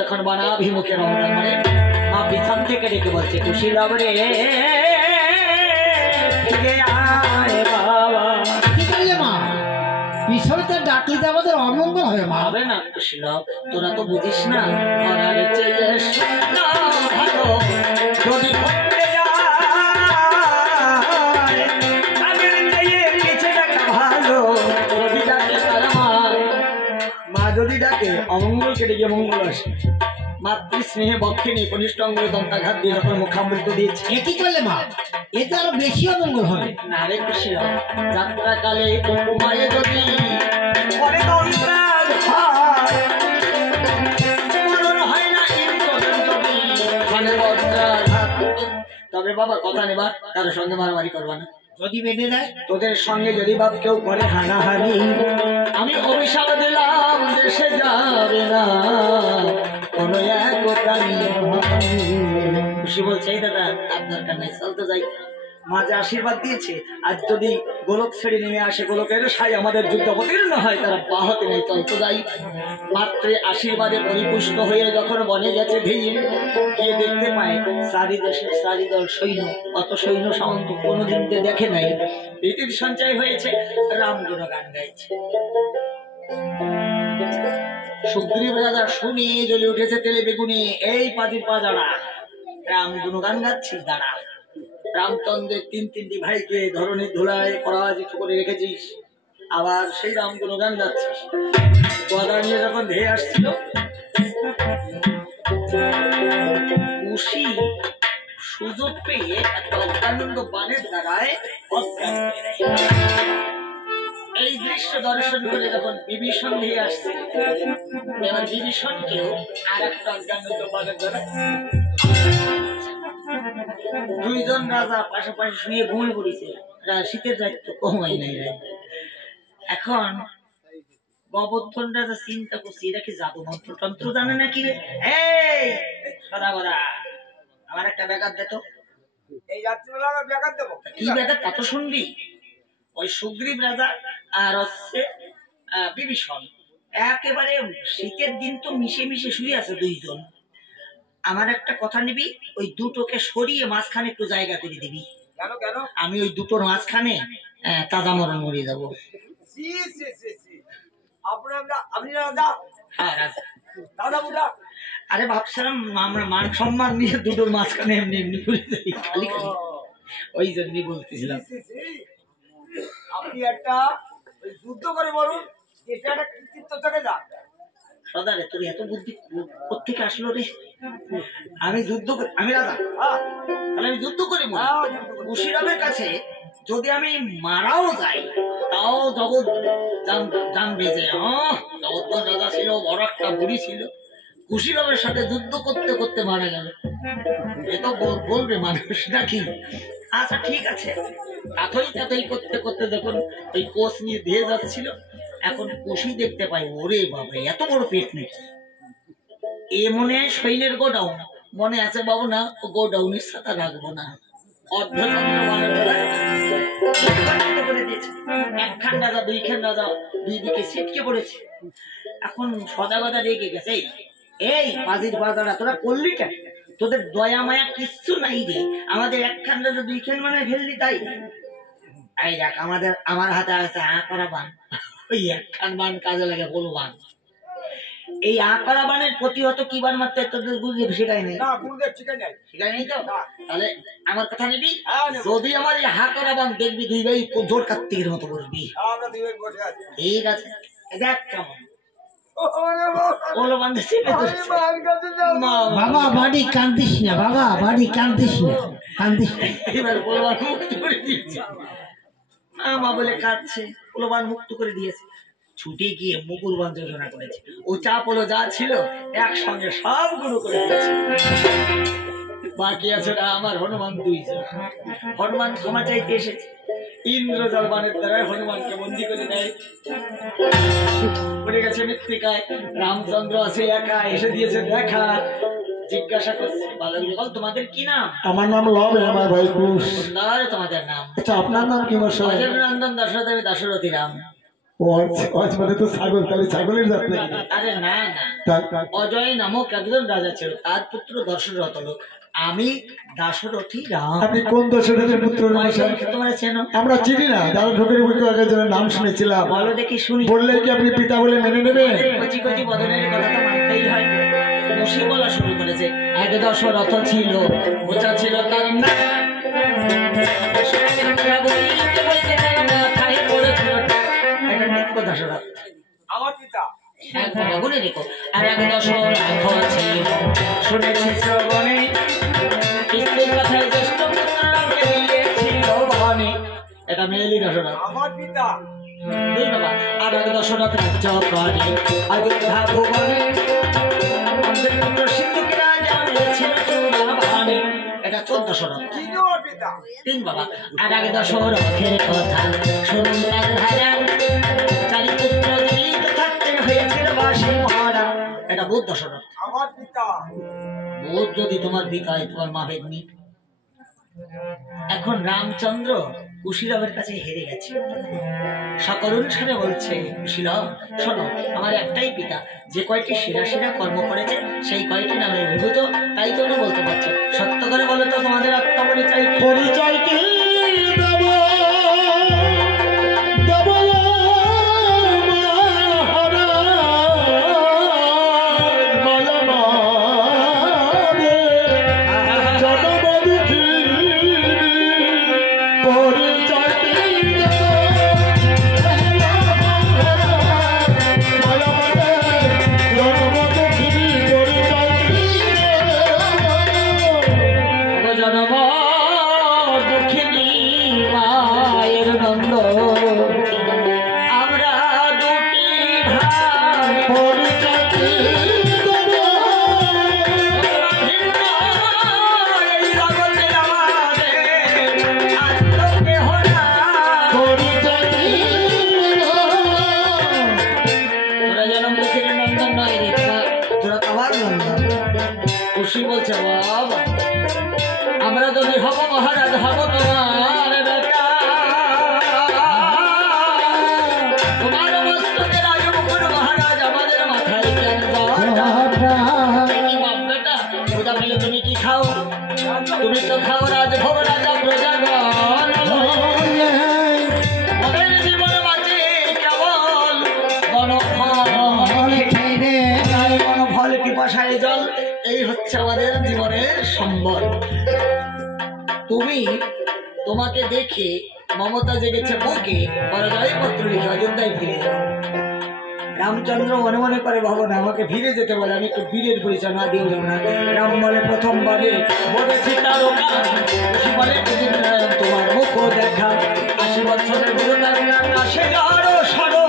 যখন বনাভিমুখে রওনা করে মা পিছন থেকে ডেকে বলছে খুশি লবরে বাবা। কি করলে মা? পিছনে ডাকলে তো আমাদের অমঙ্গল হবে মা। হবে না খুশি লব, তোরা তো বুঝিস না ঘরের চেয়ে ভালো যদি যদি ডাকে অমঙ্গল কেটে গিয়ে মঙ্গল আসে। মাতৃ স্নেহে বক্ষে নিয়ে কনিষ্ঠ অঙ্গলে দন্তাঘাত দিয়ে যখন মুখামৃত দিয়েছে, এ কি করলে মা? এতে আরো বেশি অমঙ্গল হবে। না রে খুশি যাত্রাকালে মায়ে যদি তবে বাবা কথা নেবা, কারোর সঙ্গে মারামারি করবা না। যদি বেঁধে দেয় তোদের সঙ্গে যদি বাপ কেউ করে হানাহানি, আমি অভিশাপ দিলাম দেশে যাবে না কোনো এক প্রাণী। খুশি বলছে এই দাদা তার দরকার নেই, চলতে যাই। মাঝে আশীর্বাদ দিয়েছে, আজ যদি গোলক ছেড়ে নেমে আসে, গোলকের সাই আমাদের যুদ্ধ অবতীর্ণ হয়, তারা বাহতে নেই, চলতে যাই। মাত্র আশীর্বাদে পরিপুষ্ট হয়ে যখন বনে গেছে ধেয়ে গিয়ে দেখতে পায় চারিদেশের চারিদল সৈন্য, অত সৈন্য সামন্ত কোনোদিন দেখে নাই। ভীতির সঞ্চয় হয়েছে, রাম গুণগান গাইছে। সুগ্রীব রাজা শুনে জ্বলে উঠেছে তেলে বেগুনে, এই পাজির পাজারা রাম গুণগান গাচ্ছিস দাঁড়া। রামচন্দ্রের তিনটি ভাইকে ধরনের ধুলায় পরাজিত করে রেখেছিস, আবার সেই রাম গুণগান গাচ্ছিস। গদা নিয়ে যখন ধেয়ে আসছিল, খুশি সুযোগ পেয়ে একটা অত্যানন্দ বানের দ্বারায় অজ্ঞান হয়ে যায়। এই দৃশ্য দর্শন করে যখন বিভীষণ ধেয়ে আসছে, এবার বিভীষণকেও আর একটা অজ্ঞানন্দ বানের দ্বারা দুইজন রাজা পাশাপাশি শুয়ে ঘুমিয়ে পড়েছে। শীতের রাত তো কমাই নাই। এখন গোবর্ধন রাজা চিন্তা করছে এরা কি জাদু মন্ত্র তন্ত্র জানে নাকি রে? এই সদা বলা আমার একটা ব্যাঘাত দে তো। এই রাত্রিবেলা আমরা ব্যাঘাত দেবো? কি ব্যাঘাত তা তো শুনবি। ওই সুগ্রীব রাজা আর হচ্ছে বিভীষণ একেবারে শীতের দিন তো মিশে মিশে শুয়ে আছে দুইজন। আমার একটা কথা নিবি, ওই দুটোকে সরিয়ে মাঝখানে একটু জায়গা করে দিবি। কেন কেন? আমি ওই দুটোর মাঝখানে তাজা মরণ মরিয়ে যাবো। আপনি রাজা? হ্যাঁ রাজা। দাদা বুঝা? আরে ভাবছিলাম আমরা মান সম্মান নিয়ে দুটোর মাঝখানে এমনি এমনি বলে যাই খালি খালি, ওই জন্যই বলতেছিলাম। আপনি একটা ওই যুদ্ধ করে বলুন, এটা একটা কৃতিত্ব থেকে যান। সদারে তোর এত বুদ্ধি কোত্থেকে আসলো রে? আমি যুদ্ধ করি, আমি রাজা, তাহলে আমি যুদ্ধ করি। মুশিরামের কাছে যদি আমি মারাও যাই তাও জগৎ জানবে যে জগৎ রাজা ছিল, বড় একটা বুড়ি ছিল, কুশীলবের সাথে যুদ্ধ করতে করতে মারা গেল। এ তো বলবে মানুষ নাকি? আচ্ছা ঠিক আছে। তাতই করতে করতে যখন ওই কোষ নিয়ে ধেয়ে যাচ্ছিল, এখন কুশি দেখতে পাই ওরে বাবা এত বড় পেট নাকি। এ মনে হয় সৈন্যের গোডাউন, মনে আছে বাবু না ও গোডাউনের সাথে রাখবো না। একখান রাজা দুইখান রাজা দুই দিকে ছিটকে পড়েছে। এখন সদাগদা রেগে গেছে, এই বাজির বাজারা তোরা করলিটা, তোদের দয়া মায়া কিচ্ছু নাই রে, আমাদের একখান রাজা দুইখান মানে ফেললি তাই। এই দেখ আমার হাতে আছে আঁকড়া বান, ওই একখান বান কাজে লাগে বলো বান। এই আঁকড়া বানের প্রতিহত কি বান মারতে তোদের গুরুদেব শেখায় নাই? শেখায় নাই তো? তাহলে আমার কথা নিবি, যদি আমার এই হাঁকড়া বান দেখবি দুই ভাই জোর কার্তিকের মতো বসবি। ঠিক আছে দেখ কেমন বাবা বাড়ি কান্দিস না, বাবা বাড়ি কান্দিস না, কান্দিস না। এবার পোলবান মুক্ত করে দিয়েছে, মা বলে কাঁদছে, পোলবান মুক্ত করে দিয়েছে। ছুটে গিয়ে মুকুলবান যোজনা করেছে, ও চাপ হলো যা ছিল একসঙ্গে সব গুলো করে দিয়েছে। বাকি আছে না আমার হনুমান দুইজন। হনুমান ক্ষমা চাইতে এসেছে, ইন্দ্রজাল বানের দ্বারা হনুমানকে বন্দি করে দেয়। পড়ে গেছে মৃত্তিকায়, রামচন্দ্র আছে একা, এসে দিয়েছে দেখা। জিজ্ঞাসা করছে বালক যুগল তোমাদের কি নাম? আমার নাম লবে, আমার ভাই কুশ। সুন্দর তোমাদের নাম। আচ্ছা আপনার নাম কি? নন্দন দশরথ, দশরথী রাম। মানে তো ছাগল, তাহলে ছাগলের জাত নাকি? আরে না না, অজয় নামক একজন রাজা ছিল, তার পুত্র দশরথ লোক, আমি দাশরথী রাম। আপনি কোন দশরথের পুত্র? তোমরা চেনো? আমরা চিনি না, যারা ঢোকের বুকে একজনের নাম শুনেছিলাম। বলো দেখি শুনি। বললে কি আপনি পিতা বলে মেনে নেবেন? কচি কচি বদনের কথা তো মানতেই হয়। মুশি বলা শুরু করেছে, এক দশরথ ছিল, বোঝা ছিল তার না। দশরথ আমার পিতা। গুনে রেখো। আর এক দশরথ ছিল, শুনেছি শ্রবণে, স্ত্রীর কথায় জ্যেষ্ঠ পুত্রকে দিয়েছিল বনে। এটা মেয়েলি দশরথ আমার পিতা। দুই বাবা। আর এক দশরথ রাজ্য করে অযোধ্যা ভুবনে, পুত্র সিন্ধুকে রাজা ছিল চূড়া ভানে। এটা 1400 রথ। কি গো পিতা? তিন বাবা। আর আগে দশরথের কথা শুনুন তার ধারা, চারি পুত্র জীবিত থাকতে হয়েছিল বাসী মহারা। এটা বুধ দশরথ। আমার পিতা। বুধ যদি তোমার পিতা হয়, তোমার মা বেদনি। এখন রামচন্দ্র কুশীলবের কাছে হেরে গেছে। সকল অনুসারে বলছে, কুশীলব শোনো, আমার একটাই পিতা, যে কয়টি সেরা সেরা কর্ম করেছে সেই কয়টি নামে বিভূত, তাই তো উনি বলতে পারছো। সত্য করে বলো তো তোমাদের আত্মপরিচয় কি? পরিচয় কি দেব দেব বলছে, বাবা আমরা যদি হব মহারাজ, হব তোমার বেটা, তোমার মস্তকে রাজমুকুট মহারাজ, আমাদের মাথায় কেন বাপ বেটা? পূজা পেলে তুমি কি খাও? তুমি তো খাও রাজভোগ, রাজা প্রজাগণ। ওদের জীবন বাঁচে কেবল বনফল পিপাসায় জল, এই হচ্ছে আমাদের জীবনের সম্বল। তুমি তোমাকে দেখে মমতা জেগেছে বুকে, পরাজয় পত্র লিখে অযোধ্যায় ফিরে যাও। রামচন্দ্র মনে মনে করে, ভগবান আমাকে ফিরে যেতে বলে, আমি একটু বীরের পরিচয় না দিয়ে যাব না। রাম বলে, প্রথমবারে বলেছি তারকা, বলে তোমার মুখ দেখা, 80 বছরের গুরুতার আসে আরো সরো,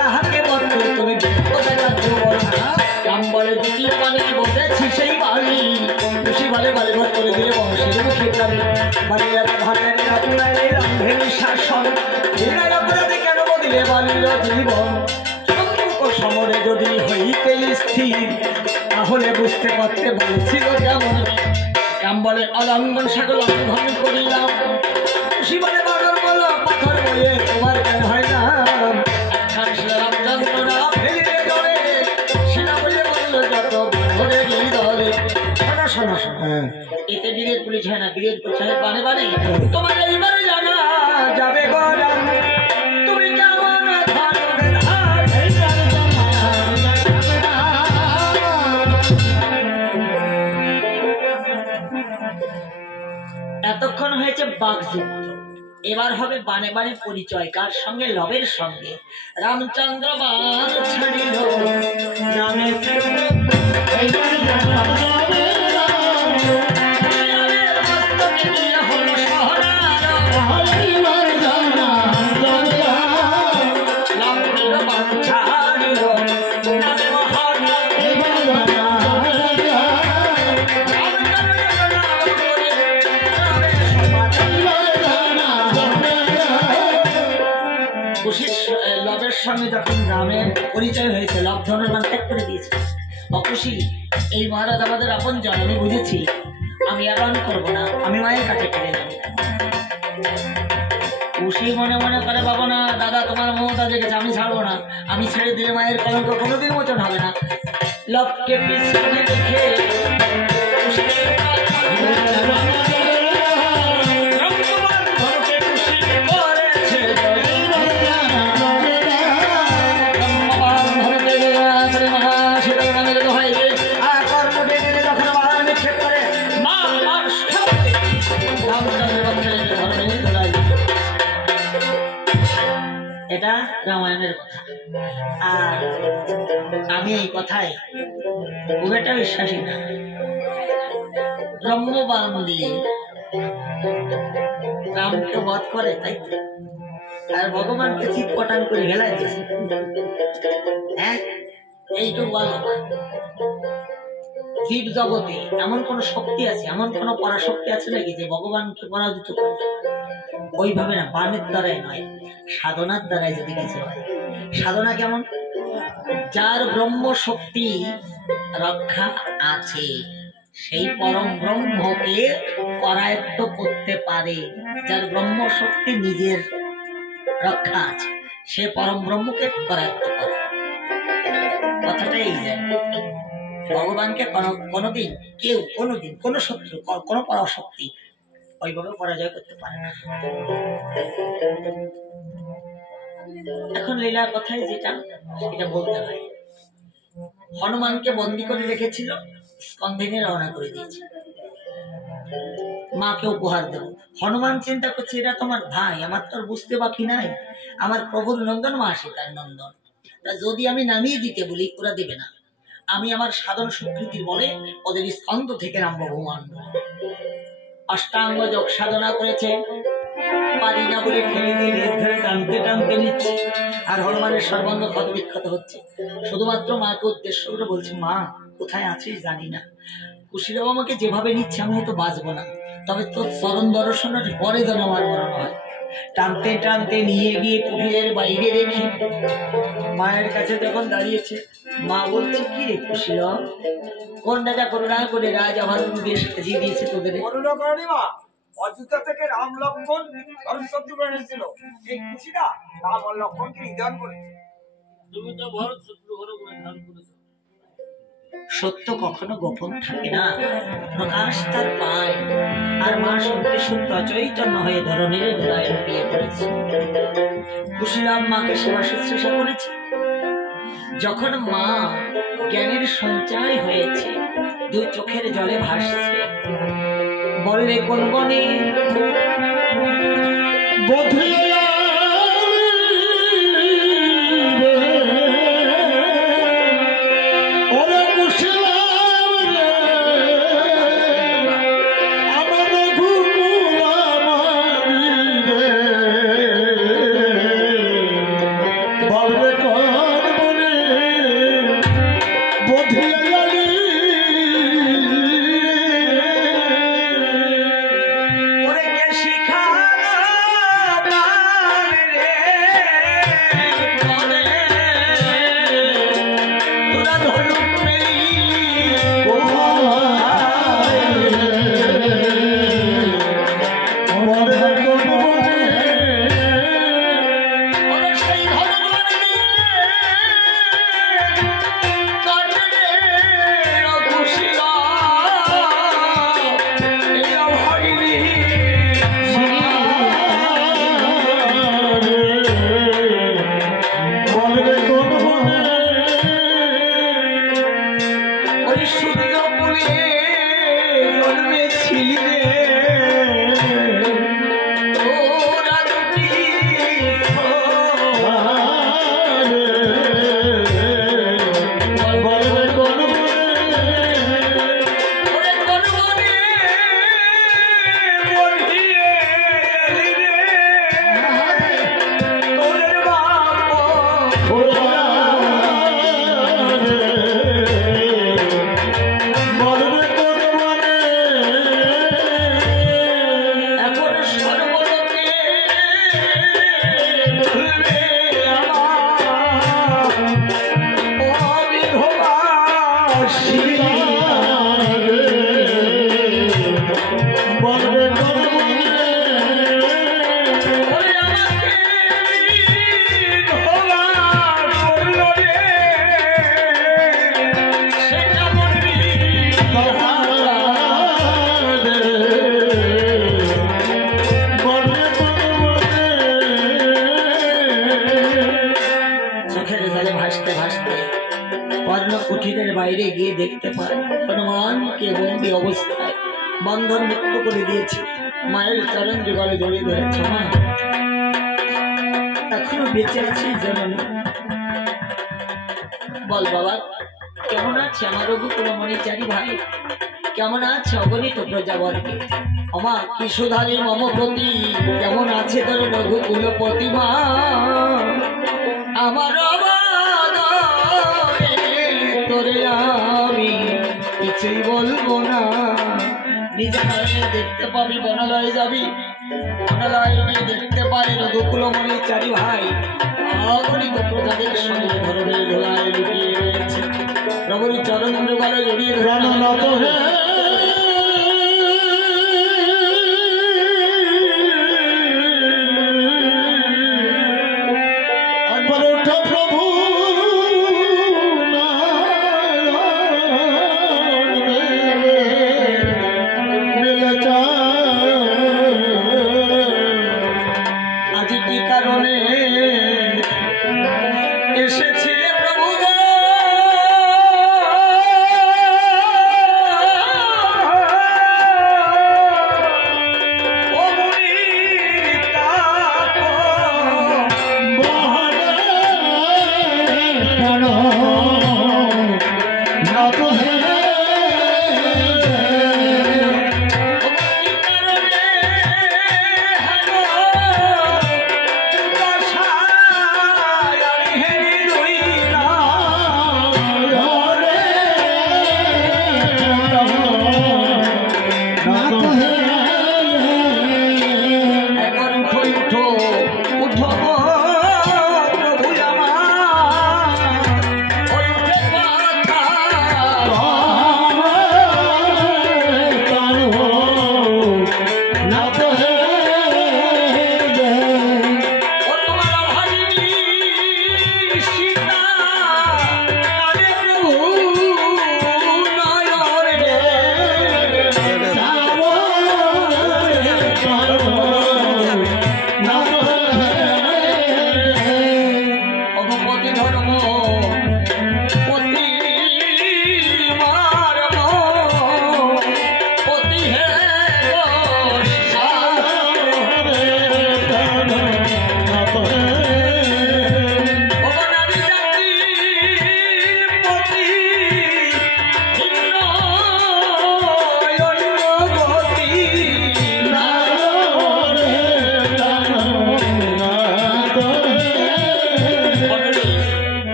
তাহাকে পত্র তুমি কোথায় যাচ্ছ বল না। রাম বলে, দ্বিতীয় মানে বলেছি সেই বাড়ি, খুশি বলে বাড়ি ঘর করে দিলে বংশের মুখে প্রাণী, বাড়ির ঘরের রামধেনু শাসন, অপরাধে কেন বদিলে বালির জীবন, সমরে যদি হইতে স্থির, তাহলে বুঝতে পারতে বলছিল কেমন। রাম বলে, অলঙ্ঘন সকল লঙ্ঘন করিলাম, খুশি বলে বাগর বলো পাথর বয়ে তোমার কেন হয় না। রামচন্দ্র না ফেলিলে দলে, সেনা বলে বলল যত ধরে দলে। শোনো শোনো শোনো, এতে বীরের পুলিশ হয় না, বীরের পুলিশ হয় বানে বানে। তোমার এইবারে জানা যাবে গরাম, তুমি কেমন এতক্ষণ হয়েছে বাকযুদ্ধ, এবার হবে বানে বানে পরিচয়। কার সঙ্গে? লবের সঙ্গে। রামচন্দ্র বাণ ছাড়িল রামে লবের সঙ্গে যখন রামের পরিচয় হয়েছে, লব ধনুর্বাণ ত্যাগ করে দিয়েছে। অকুশী, এই মহারাজ আমাদের আপন জন, আমি বুঝেছি, আমি আর রান করবো না, আমি মায়ের কাছে ফিরে যাব। কুশী মনে মনে করে, বাবা না দাদা তোমার মমতা জেগেছে, আমি ছাড়বো না, আমি ছেড়ে দিলে মায়ের কলঙ্ক কোনোদিন মোচন হবে না। লবকে পিছনে দেখে এটা রামায়ণের কথা। আর আমি এই কথায় খুব একটা বিশ্বাসী না। ব্রহ্মবাণ দিয়ে রামকে বধ করে, তাই আর ভগবানকে চিৎ পটান করে হেলাই দিয়েছে। হ্যাঁ, এইটুকু বালক জীব জগতে এমন কোন শক্তি আছে, এমন কোন পরাশক্তি আছে নাকি যে ভগবানকে পরাজিত করবে? ওইভাবে না, বাণের দ্বারাই নয়, সাধনার দ্বারাই যদি কিছু হয়। সাধনা কেমন? যার ব্রহ্ম শক্তি রক্ষা আছে সেই পরম ব্রহ্মকে করায়ত্ত করতে পারে। যার ব্রহ্ম শক্তি নিজের রক্ষা আছে সে পরম ব্রহ্মকে করায়ত্ত করে। কথাটা এই যায়, ভগবানকে কোনোদিন কেউ কোনোদিন কোনো শত্রু কোনো পরাশক্তি ওইভাবে পরাজয় করতে পারে না। এখন লীলার কথায় যেটা সেটা বলতে হয়। হনুমানকে বন্দী করে রেখেছিল, স্কন্ধে রওনা করে দিয়েছে, মাকে উপহার দেব। হনুমান চিন্তা করছে এরা তোমার ভাই, আমার তো আর বুঝতে বাকি নাই, আমার প্রভুর নন্দন, মা সীতার নন্দন, যদি আমি নামিয়ে দিতে বলি ওরা দেবে না। আমি আমার সাধন স্বীকৃতির বলে ওদের স্কন্ধ থেকে নামবো ভগবান। অষ্টাঙ্গ যোগ সাধনা করেছে, পারি না বলে ফেলে দিয়ে ধরে টানতে টানতে নিচ্ছে, আর হনুমানের সর্বাঙ্গ ক্ষত বিক্ষত হচ্ছে। শুধুমাত্র মাকে উদ্দেশ্য করে বলছে, মা কোথায় আছিস জানি না, কুশীরাও আমাকে যেভাবে নিচ্ছে আমি হয়তো বাঁচবো না, তবে তোর চরণ দর্শনের পরে যেন আমার মরণ হয়। টানতে টানতে নিয়ে গিয়ে কুটিরের বাইরে রেখে মায়ের কাছে যখন দাঁড়িয়েছে, মা বলছে, কি রে কুশীরা, কোন রাজা করুণা করে রাজ আমার দিয়ে সাজিয়ে দিয়েছে তোদের? করুণা করেনি মা, অযোধ্যা থেকে রাম লক্ষ্মণ ভরত শত্রুঘ্ন এসেছিল, এই খুশিটা রাম আর লক্ষ্মণকে নিধন করেছে। তুমি তো ভরত শত্রুঘ্ন করে ধান করেছো। সত্য কখনো গোপন থাকে না, প্রকাশ তার পায়। আর মা সত্যি সত্য চৈতন্য হয়ে ধরনের হৃদয়ে লুকিয়ে পড়েছে। কুশীরাম মাকে সেবা শুশ্রূষা করেছে। যখন মা জ্ঞানের সঞ্চয় হয়েছে, দুই চোখের জলে ভাসছে, বললে কোন বনে বাইরে গিয়ে দেখতে পায় হনুমানকে বন্দি অবস্থায় বন্ধন মুক্ত করে দিয়েছে। মায়ের চরণ যুগলে জড়িয়ে ধরেছে, মা এখনো বেঁচে আছি জননী, বল বাবা কেমন আছে আমার রঘুকুলমণি চারি ভাই, কেমন আছে অগণিত প্রজাবর্গে, আমার কি সুধারে মম প্রতি, কেমন আছে তোর রঘুকুলপতি মা, আমার তোরে আমি কিছুই বলবো না। নিজে নয়নে দেখতে পাবি, বনালয়ে যাবি, বনালয়ে গিয়ে দেখতে পারে রঘুকুলমণি চারি ভাই অগণিত প্রজাদের সঙ্গে ধরনের ধোলায় লুকিয়ে রয়েছে। প্রভুর চরণ গলে জড়িয়ে ধরে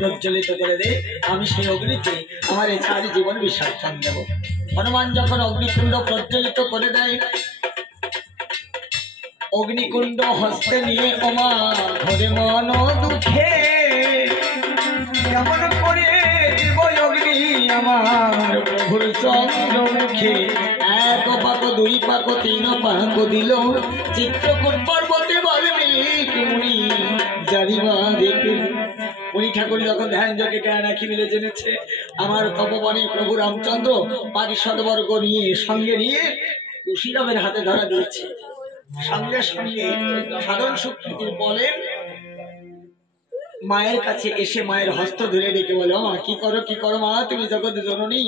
প্রজ্বলিত করে দে, আমি সেই অগ্নিতে আমার এই সারি জীবন বিসর্জন দেব। হনুমান যখন অগ্নিকুণ্ড প্রজ্বলিত করে দেয়, অগ্নিকুণ্ড হস্তে নিয়ে ওমা ঘরে মন দুঃখে কেমন করে দিব অগ্নি আমার প্রভুর চন্দ্র মুখে। এক পাক দুই পাক তিন পাক দিল চিত্রকূট পর্বতে বাল্মীক মুনি জানিবা দেখে। উনি ঠাকুর যখন ধ্যান যোগে জ্ঞান আঁখি মিলে জেনেছে আমার তপবনে প্রভু রামচন্দ্র পারিষদবর্গ নিয়ে সঙ্গে নিয়ে কুশীলবের হাতে ধরা দিয়েছে। সঙ্গে সঙ্গে সাধন স্বীকৃতির বলেন মায়ের কাছে এসে মায়ের হস্ত ধরে ডেকে বলো, মা কি করো মা, তুমি জগৎ জননী,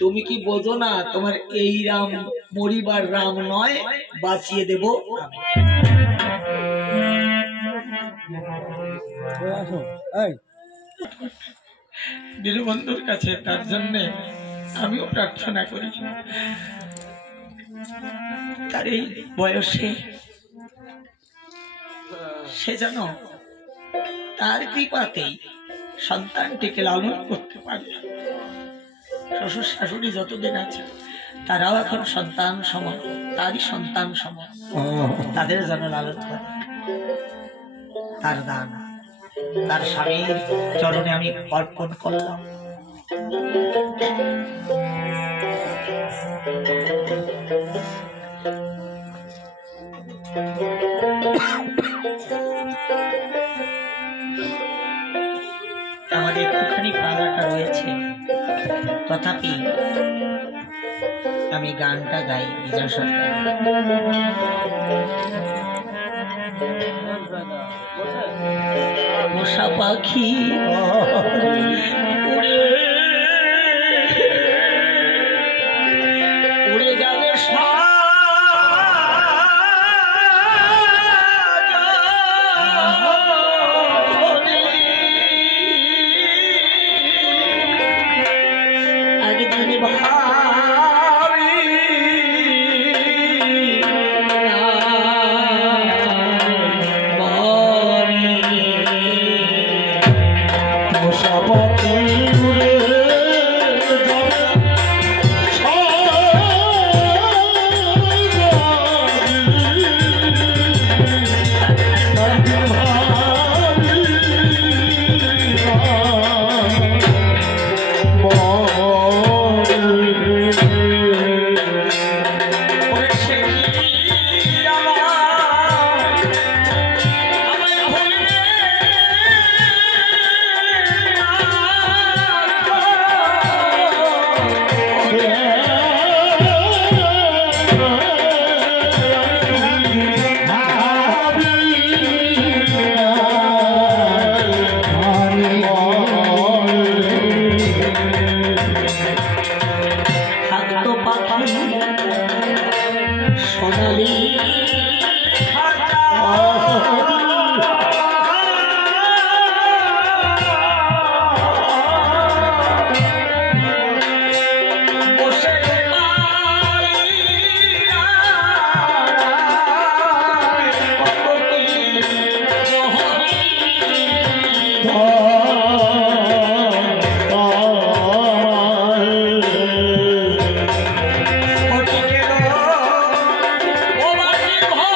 তুমি কি বোঝো না তোমার এই রাম মরিবার রাম নয়, বাঁচিয়ে দেব আমি। দীনবন্ধুর কাছে তার জন্যে আমিও প্রার্থনা করি, তার এই বয়সে সে যেন তার কৃপাতেই সন্তানটিকে লালন করতে পারে। শ্বশুর শাশুড়ি যতদিন আছে তারাও এখন সন্তান সমান, তারই সন্তান সমান, তাদের যেন লালন করে। তার দান তার স্বামীর চরণে আমি অর্পণ করলাম। আমাদের একটুখানি পালাটা রয়েছে, তথাপি আমি গানটা গাই বিজয় সরকার। পোষা পাখি উড়ে উড়ে যাবে একদিন ভাবি পোষা পাখি সোনালি ও বাড়ি ঘর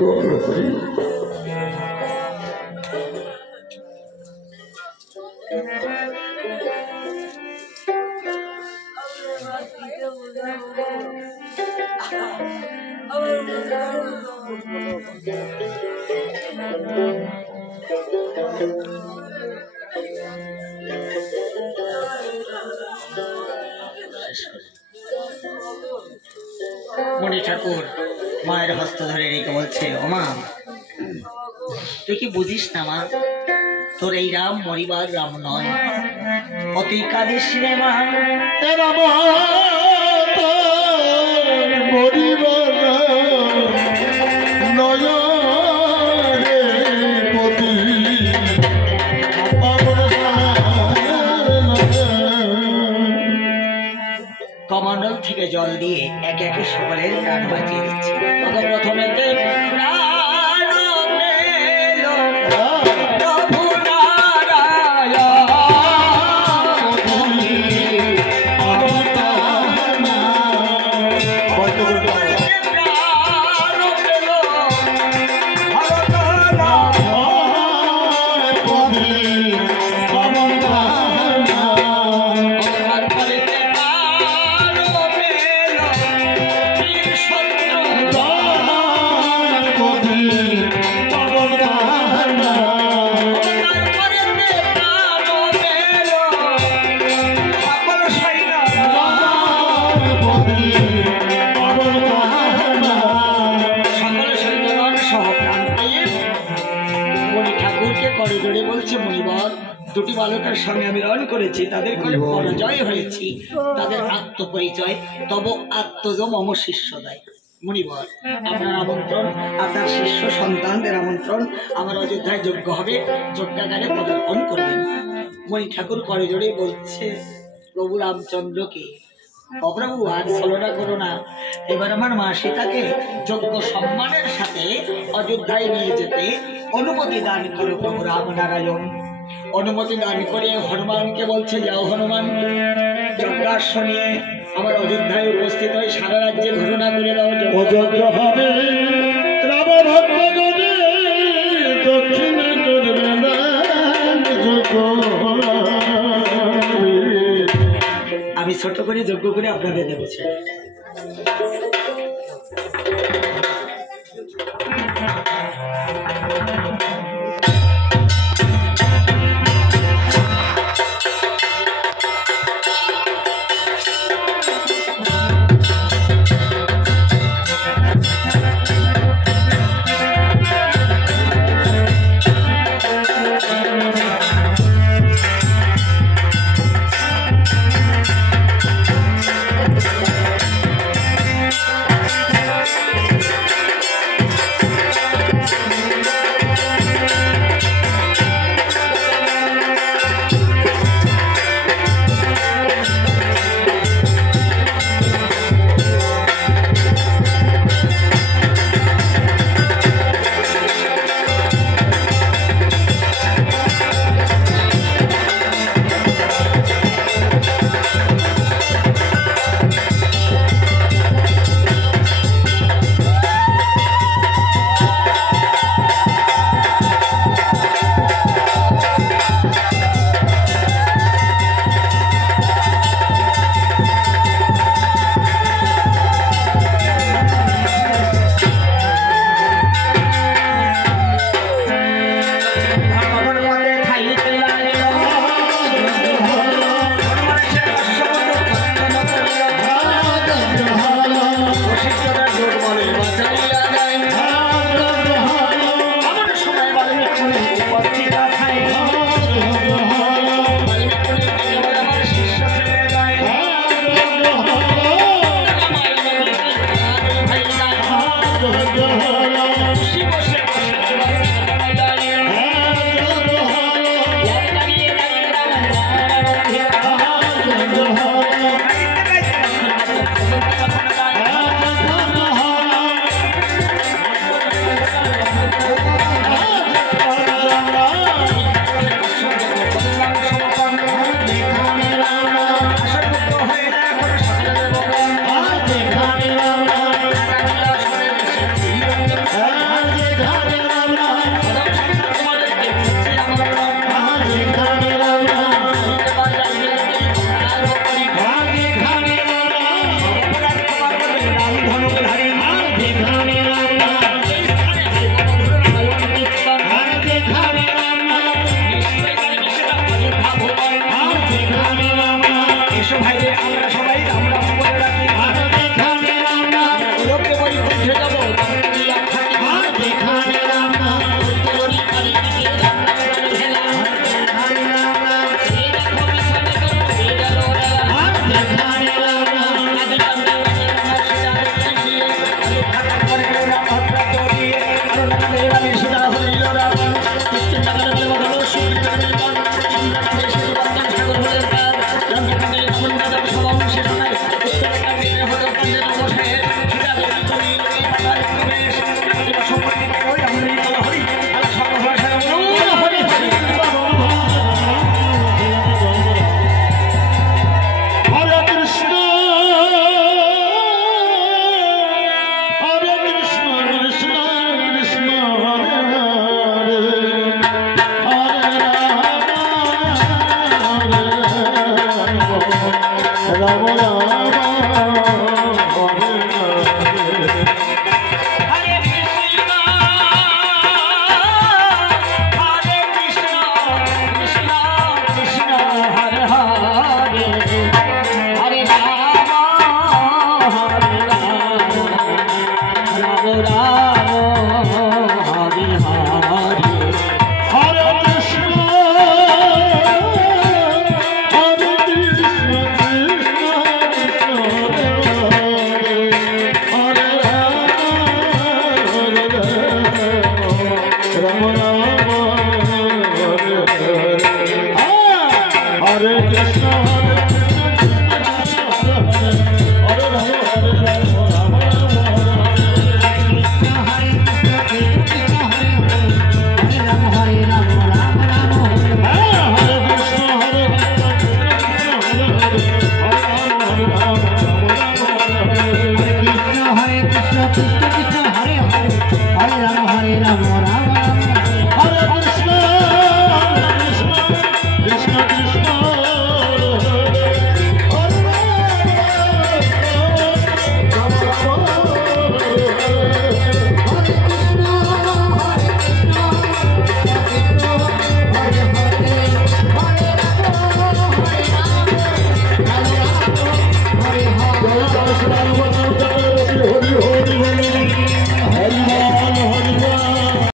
বল হরি। মণি ঠাকুর মায়ের হস্ত ধরে রেখে বলছে, ও মা, তুই কি বুঝিস না মা, তোর এই রাম মরিবার রাম নয়, অতি কাদের সিনেমা কমণ্ডল থেকে জল দিয়ে একে একে সকলের প্রাণ বাঁচিয়ে দিচ্ছে। প্রথমে দুটি বালকের সঙ্গে আমি রণ করেছি, তাদের করে পরাজয় হয়েছি, তাদের আত্মপরিচয় তব আত্মজ মম শিষ্যদায়। মুনিবর, আপনার আমন্ত্রণ, আপনার শিষ্য সন্তানদের আমন্ত্রণ, আমার অযোধ্যায় যজ্ঞ হবে, যজ্ঞাগারে পদার্পণ করবেন। মণি ঠাকুর করে জোরে বলছে, প্রভু রামচন্দ্রকে, অপ্রভু আর ছলনা করো না, এবার আমার মা সীতাকে যোগ্য সম্মানের সাথে অযোধ্যায় নিয়ে যেতে অনুমতি দান করো প্রভু রামনারায়ণ। অনুমতি দান করে হনুমানকে বলছে, যাও হনুমান, যজ্ঞাশ্ব নিয়ে আমার অযোধ্যায় উপস্থিত হয়ে সারা রাজ্যে ঘোষণা করে দাও, অযোগ্য হবে রাম ভক্তগণে দক্ষিণে করবে না যোগ্য। আমি ছোট করে যজ্ঞ করে আপনাদের দেবো। Krishna